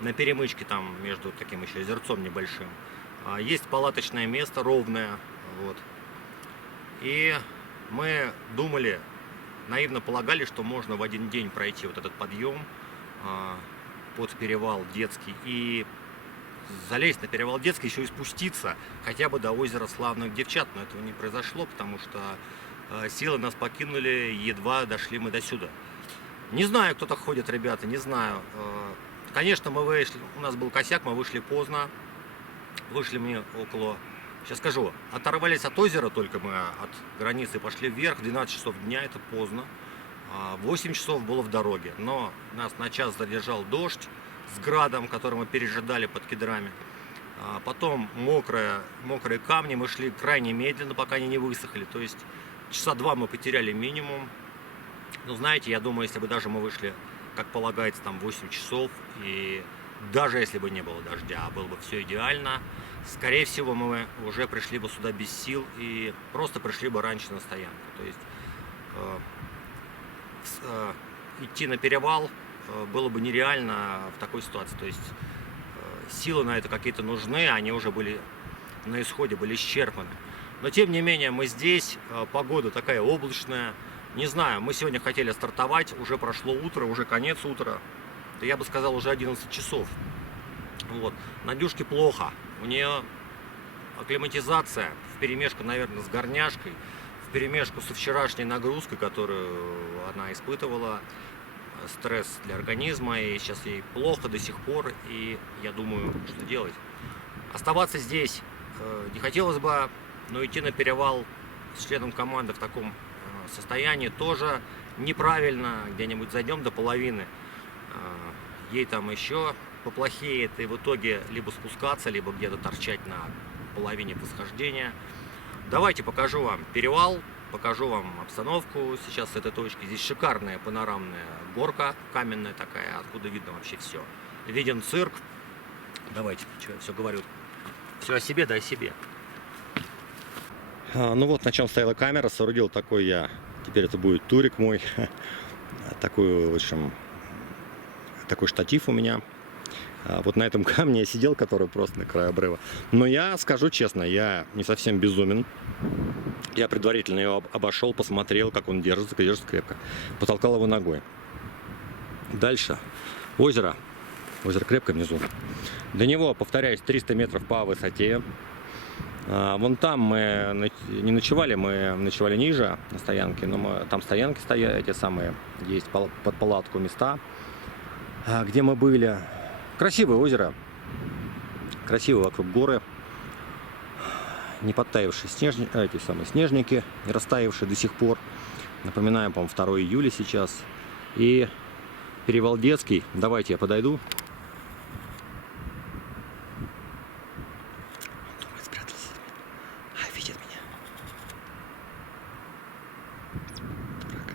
На перемычке там между таким еще озерцом небольшим. Есть палаточное место ровное. Вот. И мы думали, наивно полагали, что можно в один день пройти вот этот подъем под перевал Детский и залезть на перевал Детский, еще и спуститься хотя бы до озера Славных Девчат. Но этого не произошло, потому что силы нас покинули, едва дошли мы до сюда. Не знаю, кто так ходит, ребята, не знаю. Конечно, мы вышли, у нас был косяк, мы вышли поздно. Вышли мы около, сейчас скажу, оторвались от озера только мы, от границы, пошли вверх, 12 часов дня, это поздно. 8 часов было в дороге, но нас на час задержал дождь с градом, который мы пережидали под кедрами. Потом мокрые камни, мы шли крайне медленно, пока они не высохли. То есть часа 2 мы потеряли минимум. Ну, знаете, я думаю, если бы даже мы вышли, как полагается, там 8 часов, и даже если бы не было дождя, было бы все идеально, скорее всего, мы уже пришли бы сюда без сил и просто пришли бы раньше на стоянку. То есть идти на перевал было бы нереально в такой ситуации. То есть силы на это какие-то нужны, они уже были на исходе, были исчерпаны. Но тем не менее мы здесь, погода такая облачная. Не знаю, мы сегодня хотели стартовать, уже прошло утро, уже конец утра. Да я бы сказал, уже 11 часов. Вот. Надюшке плохо. У нее акклиматизация вперемешку, наверное, с горняшкой, вперемешку со вчерашней нагрузкой, которую она испытывала, стресс для организма, и сейчас ей плохо до сих пор, и я думаю, что делать. Оставаться здесь не хотелось бы, но идти на перевал с членом команды в таком состоянии тоже неправильно. Где-нибудь зайдем до половины, ей там еще поплохеет, и в итоге либо спускаться, либо где-то торчать на половине восхождения. Давайте покажу вам перевал, покажу вам обстановку сейчас с этой точки. Здесь шикарная панорамная горка, каменная такая, откуда видно вообще все. Виден цирк. Давайте, что я все говорю. Все о себе, да о себе. Ну вот на чем стояла камера, соорудил такой я, теперь это будет турик мой, такой, в общем, такой штатив у меня. Вот на этом камне я сидел, который просто на краю обрыва. Но я скажу честно, я не совсем безумен. Я предварительно его обошел, посмотрел, как он держится крепко. Потолкал его ногой. Дальше озеро. Озеро Крепкое внизу. До него, повторяюсь, 300 метров по высоте. Вон там мы не ночевали, мы ночевали ниже на стоянке. Но там стоянки стоят, эти самые, есть под палатку места, где мы были. Красивое озеро. Красиво вокруг горы. Не подтаявшие эти самые снежники, не растаявшие до сих пор. Напоминаем, по-моему, 2 июля сейчас. И перевал Детский. Давайте я подойду. Думает, спрятался. А, видит меня. Дурак.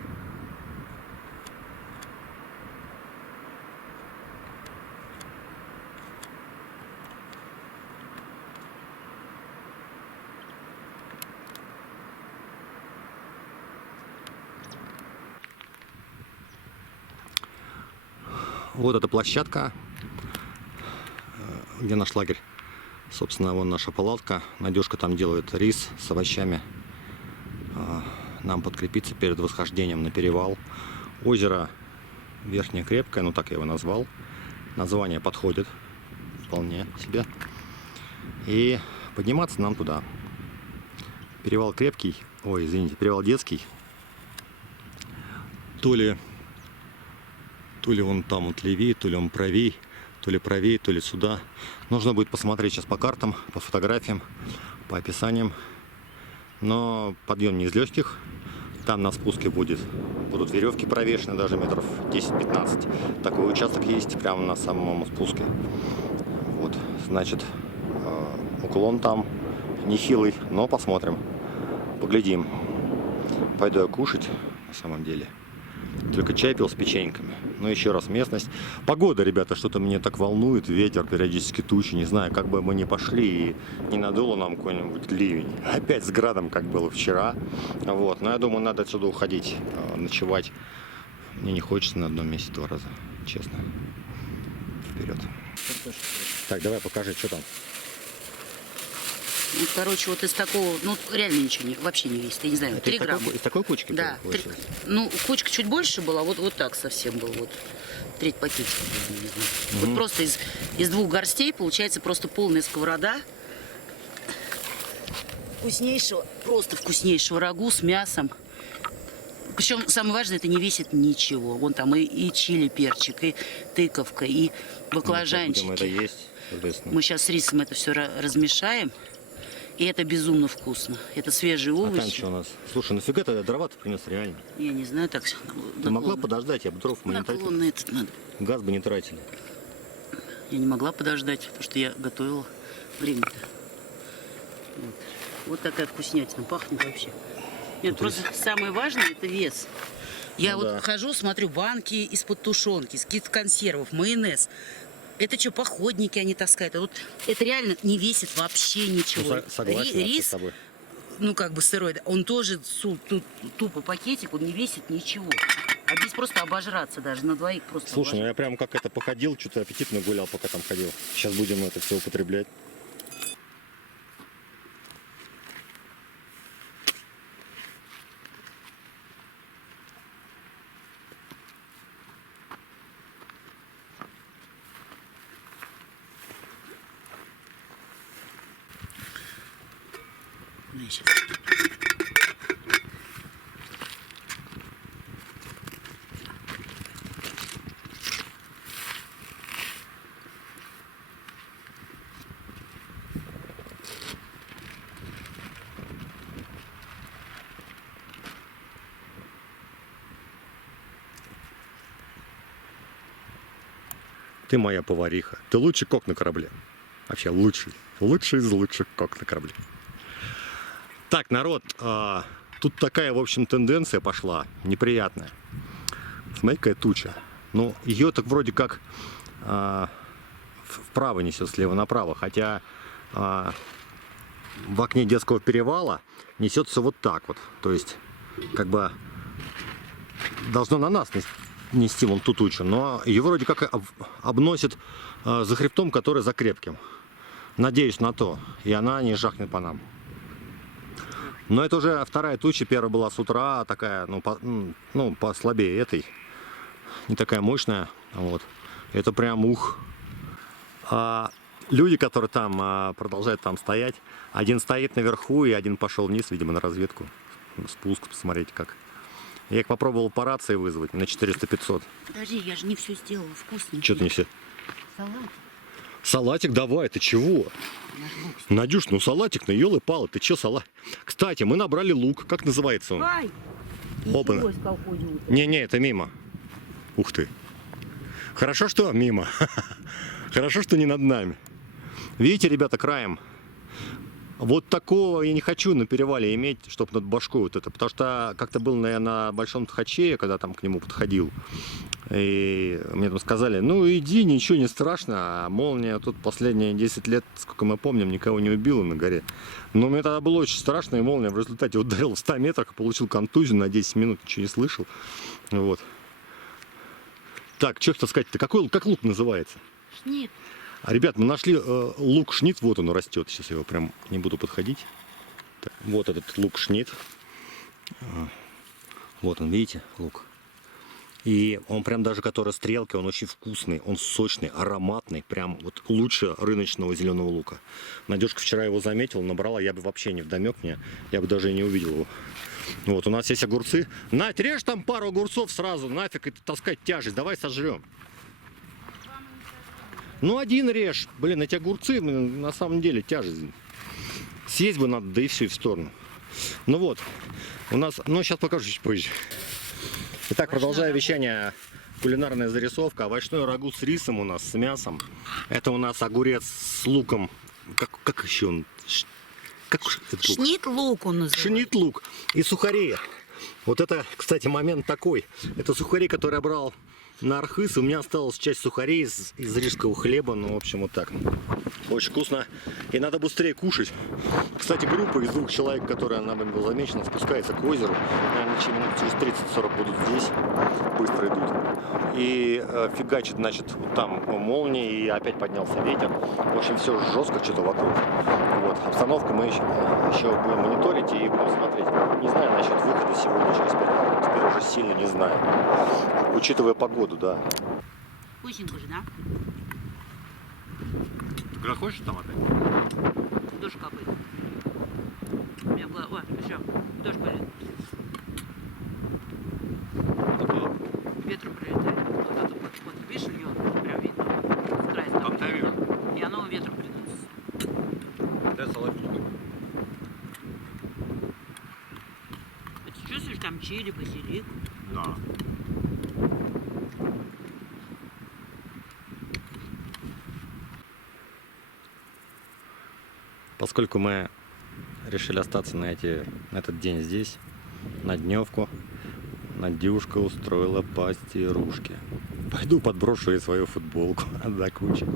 Вот эта площадка, где наш лагерь. Собственно, вон наша палатка. Надюшка там делает рис с овощами. Нам подкрепиться перед восхождением на перевал. Озеро Верхняя Крепкая, ну так я его назвал. Название подходит вполне себе. И подниматься нам туда. Перевал Крепкий, ой, извините, перевал Детский. То ли вон там вот левее, то ли он правее, то ли сюда. Нужно будет посмотреть сейчас по картам, по фотографиям, по описаниям. Но подъем не из легких. Там на спуске будут веревки провешены, даже метров 10-15. Такой участок есть прямо на самом спуске. Вот, значит, уклон там нехилый, но посмотрим, поглядим. Пойду я кушать, на самом деле. Только чай пил с печеньками. Но еще раз местность. Погода, ребята, что-то меня так волнует. Ветер, периодически тучи. Не знаю, как бы мы ни пошли и не надуло нам какой-нибудь ливень. Опять с градом, как было вчера. Вот. Но я думаю, надо отсюда уходить, ночевать. Мне не хочется на одном месте 2 раза. Честно. Вперед. Так, давай покажи, что там. Ну, короче, вот из такого, ну, реально ничего вообще не весит. Я не знаю, 3 грамма. Из такой кучки? Да. Ну, кучка чуть больше была, вот так совсем был. Вот треть пакетика, не знаю. Вот просто из 2 горстей получается просто полная сковорода вкуснейшего, просто вкуснейшего рагу с мясом. Причем самое важное, это не весит ничего. Вон там и чили, перчик, и тыковка, и баклажанчики. Будем это есть, соответственно. Мы сейчас с рисом это все размешаем. И это безумно вкусно. Это свежие А там овощи. что у нас? Слушай, нафига ты дрова-то принес реально? Я не знаю, так Ты могла подождать, я бы дров мы не тратили. наклонно этот надо. Газ бы не тратили. Я не могла подождать, потому что я готовила время-то. Вот такая вкуснятина, пахнет вообще. Нет, просто самое важное это вес. Я Ну вот да. хожу, смотрю банки из-под тушенки, из каких-то консервов, майонез. Это что, походники они таскают? А вот это реально не весит вообще ничего. Ну, согласен вообще Рис, с тобой. ну как бы сырой, да, он тоже тупо пакетик, он не весит ничего. А здесь просто обожраться даже, на двоих просто. Слушай, ну я прям как это походил, что-то аппетитно гулял, пока там ходил. Сейчас будем это все употреблять. Значит. Ты моя повариха. Ты лучший кок на корабле. Вообще лучший. Лучший из лучших кок на корабле. Так, народ, тут такая, в общем, тенденция пошла неприятная. Смотри, какая туча. Ну, ее так вроде как вправо несет, слева направо. Хотя в окне детского перевала несется вот так вот. То есть, как бы должно на нас нести вон ту тучу. Но ее вроде как обносит за хребтом, который за крепким. Надеюсь на то. И она не жахнет по нам. Но это уже вторая туча. Первая была с утра, такая, ну, послабее этой. Не такая мощная. Вот. Это прям ух. А люди, которые там продолжают там стоять, один стоит наверху, и один пошел вниз, видимо, на разведку. Спуск, посмотрите как. Я их попробовал по рации вызвать на 400-500. Подожди, я же не все сделала вкусно. Что-то не все. Салат. Салатик давай, ты чего? Надюш, ну салатик, ну елы-палы, ты че салат? Кстати, мы набрали лук, как называется он? Ай! Опа. Ничего, из колхоза. Не-не, это мимо. Ух ты. Хорошо, что мимо. Хорошо, что не над нами. Видите, ребята, краем. Вот такого я не хочу на перевале иметь, чтобы над башкой вот это. Потому что как-то был, наверное, на Большом Тхаче, когда там к нему подходил. И мне там сказали, ну иди, ничего не страшно. А молния тут последние 10 лет, сколько мы помним, никого не убила на горе. Но мне тогда было очень страшно, и молния в результате ударила в 100 метрах, получил контузию на 10 минут, ничего не слышал. Вот. Так, что хотел сказать-то, как лук называется? Шнит. А, ребят, мы нашли лук шнит, вот он растет. Сейчас я его прям не буду подходить. Так, вот этот лук шнит. Вот он, видите, лук. И он прям даже, который стрелки, он очень вкусный, он сочный, ароматный, прям вот лучше рыночного зеленого лука. Надежка вчера его заметила, набрала, я бы вообще не вдомек мне, я бы даже и не увидел его. Вот, у нас есть огурцы. Надь, режь там пару огурцов сразу, нафиг это таскать тяжесть, давай сожрем. Ну, один режь. Блин, эти огурцы, блин, на самом деле тяжесть. Съесть бы надо, да и все, и в сторону. Ну вот, у нас, ну, сейчас покажу чуть позже. Итак, продолжая вещание, кулинарная зарисовка. Овощной рагу с рисом у нас, с мясом. Это у нас огурец с луком. Как еще он? Как этот лук? Шнит лук он называется. Шнит лук и сухари. Вот это, кстати, момент такой. Это сухари, которые я брал на архыз. У меня осталась часть сухарей из рижского хлеба. Ну, в общем, вот так. Очень вкусно. И надо быстрее кушать. Кстати, группа из 2 человек, которая нам была замечена, спускается к озеру. Наверное, через 30-40 будут здесь. Быстро идут. И фигачит, значит, вот там молния. И опять поднялся ветер. В общем, все жестко что-то вокруг. Вот. Обстановку мы еще будем мониторить и будем смотреть. Не знаю насчет выхода сегодня через 5 минут. Теперь уже сильно не знаю. Учитывая погоду, да. Вкусненько же, да? Ты хочешь там опять? Дождь капает. У меня была... О, все, дождь пойдет. Ветром прилетает. Вот это вот, видишь, льет, прям видно. С края там. Там-то я вижу. И оно ветром приносится. Да, салатник. Ты чувствуешь там чили, базилик? Да. Поскольку мы решили остаться на этот день здесь, на дневку, Надюшка устроила пастирушки. Пойду подброшу ей свою футболку до кучи.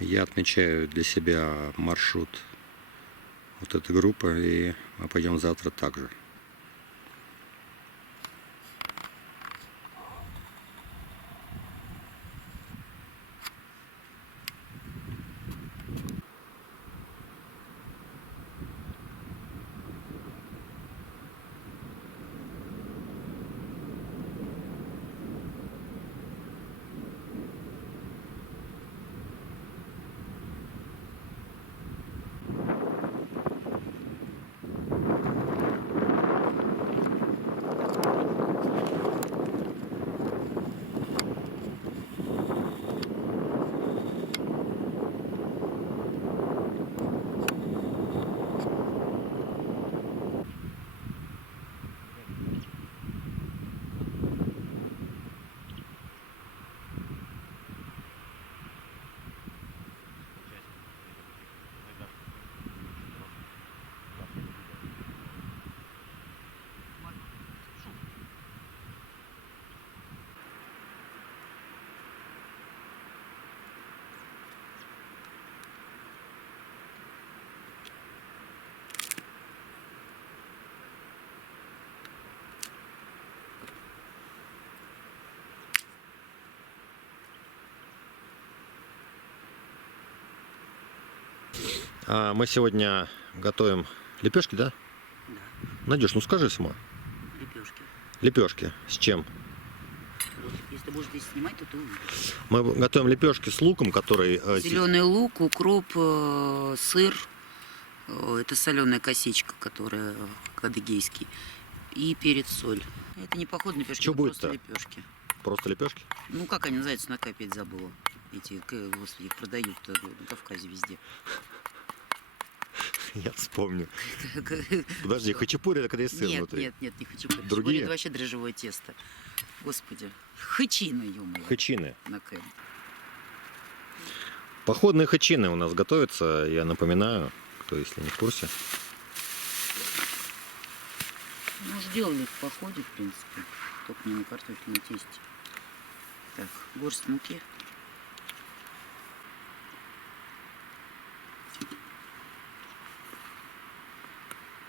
Я отмечаю для себя маршрут вот этой группы, и мы пойдем завтра также. Мы сегодня готовим лепешки, да? Да, Надюш, ну скажи сама. лепешки. Лепешки. С чем? Вот, если ты будешь здесь снимать, то ты увидишь. Мы готовим лепешки с луком, который... Зеленый лук, укроп, сыр. Это соленая косичка, которая кадыгейский. И перец, соль. Это не похоже на лепешки, Чё это просто будет-то? лепешки. просто лепешки? Ну, как они называются, на опять забыла. Эти, господи, их продают на Кавказе везде. Я вспомню. Подожди, хачапури это когда есть сыр Нет, внутри. нет, не хачапури. Другие? Хачапури это вообще дрожжевое тесто. Господи. Хачины, ё-моё. Хачины. На Кэм. Походные хачины у нас готовятся, я напоминаю, кто если не в курсе. Ну, уже делали в походе, в принципе. Только не на картофельном тесте. Так, горсть муки.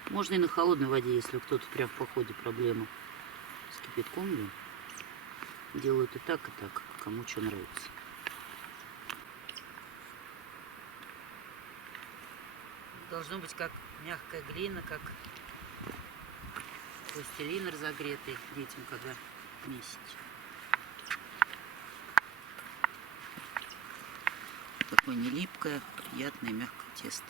Можно и на холодной воде, если кто-то прям в походе проблема с кипятком. Да. Делают и так, кому что нравится. Должно быть как мягкая глина, как пластилин разогретый детям, когда месить. Такое не липкое, приятное, мягкое тесто.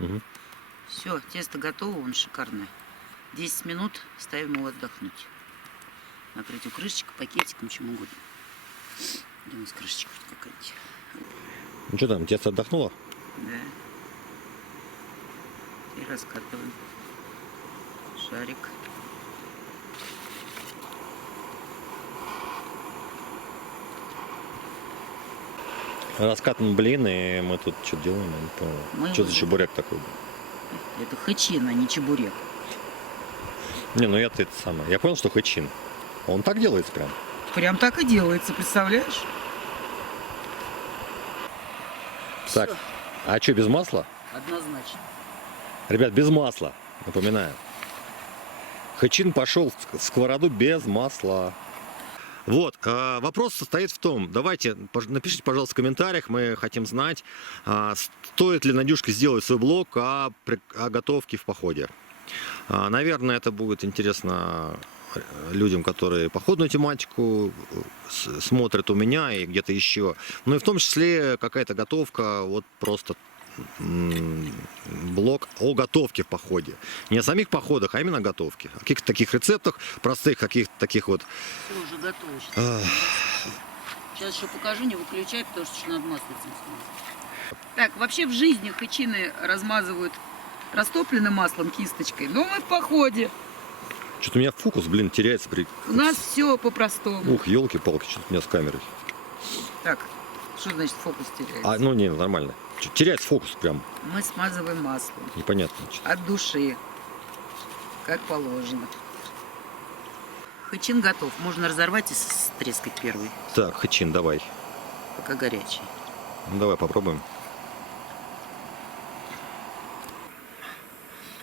Угу. Все, тесто готово, он шикарное. 10 минут ставим его отдохнуть. Накрыть его крышечкой, пакетиком, чем угодно. Где у нас крышечка какая-нибудь? Ну что там, тесто отдохнуло? Да. И раскатываем шарик. Раскатан блин, и мы тут что делаем, я не понял. Мы Что за его- чебурек такой? Это хачин, а не чебурек. Не, ну это самое. Я понял, что хачин. Он так делается прям. Прям так и делается, представляешь? Так, Всё, а что, без масла? однозначно. Ребят, без масла, напоминаю. Хачин пошел в сковороду без масла. Вот, вопрос состоит в том, давайте, напишите, пожалуйста, в комментариях, мы хотим знать, стоит ли Надюшке сделать свой блог о готовке в походе. Наверное, это будет интересно людям, которые походную тематику смотрят у меня и где-то еще. Ну и в том числе какая-то готовка, вот просто блог о готовке в походе. Не о самих походах, а именно о готовке. О каких-то таких рецептах, простых каких-то таких вот. Все уже готово. Сейчас еще покажу, не выключай, потому что еще надо маслицем смазать. Так, вообще в жизни хачины размазывают растопленным маслом кисточкой, но мы в походе. Что-то у меня фокус, блин, теряется при... У нас все по-простому. Ух, елки-палки, что-то у меня с камерой. Так, что значит фокус теряется? Ну не, нормально. Теряется фокус прям, Мы смазываем маслом непонятно. от души, как положено. Хачин готов. Можно разорвать и стрескать первый, Так, хачин, давай. пока горячий. Ну, давай попробуем.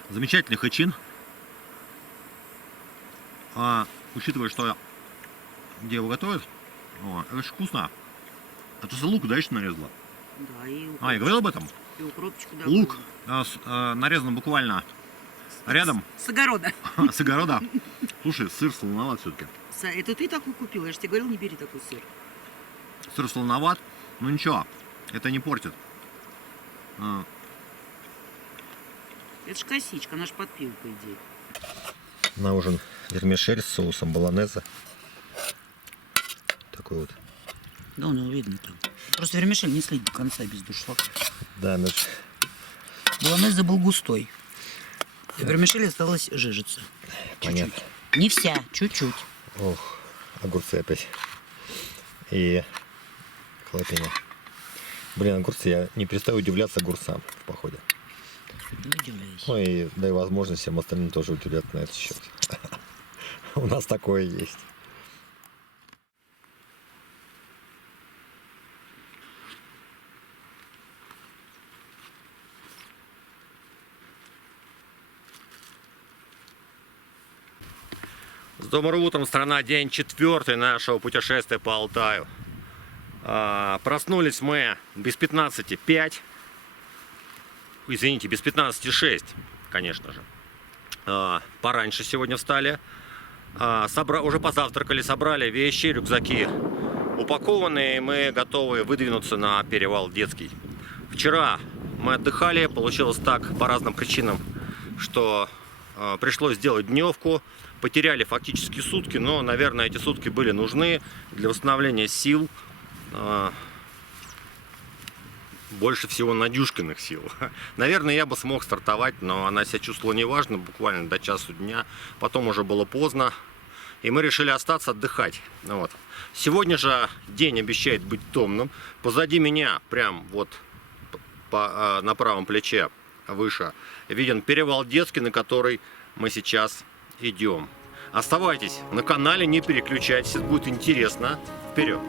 Замечательный хачин. Учитывая, что где его готовят, это же вкусно. А ты лук, да, еще нарезала? Да, и Я говорил об этом? и укропчику Лук добавила. нарезан буквально рядом С огорода. с огорода. Слушай, сыр солоноват все-таки. Это ты такой купил? Я же тебе говорил, не бери такой сыр. Сыр солоноват, но ничего, это не портит. Это ж косичка, она ж под пиво, по идее. На ужин вермишель с соусом болонезе. Такой вот. Да, ну видно там. Просто вермишель не слить до конца без дуршлака. Да, Болонезе был густой. И вермишель осталась жижица. понятно. Чуть-чуть. Не вся, чуть-чуть. Ох, огурцы опять. И хлопья. Блин, огурцы, я не перестаю удивляться огурцам в походе. Не удивляйся. Ну и дай возможность всем остальным тоже удивляться на этот счет. У нас такое есть. С добрым утром, страна, день 4 нашего путешествия по Алтаю. Проснулись мы без 15:05. Извините, без 15:06, конечно же. Пораньше сегодня встали. Уже позавтракали, собрали вещи, рюкзаки упакованы, и мы готовы выдвинуться на перевал Детский. Вчера мы отдыхали, получилось так по разным причинам, что пришлось сделать дневку. Потеряли фактически сутки, но, наверное, эти сутки были нужны для восстановления сил. Больше всего Надюшкиных сил. Наверное, я бы смог стартовать, но она себя чувствовала неважно, буквально до часу дня. Потом уже было поздно, и мы решили остаться отдыхать. Вот. Сегодня же день обещает быть томным. Позади меня, прям вот на правом плече выше, виден перевал Детский, на который мы сейчас идем. Оставайтесь на канале, не переключайтесь, будет интересно. Вперед!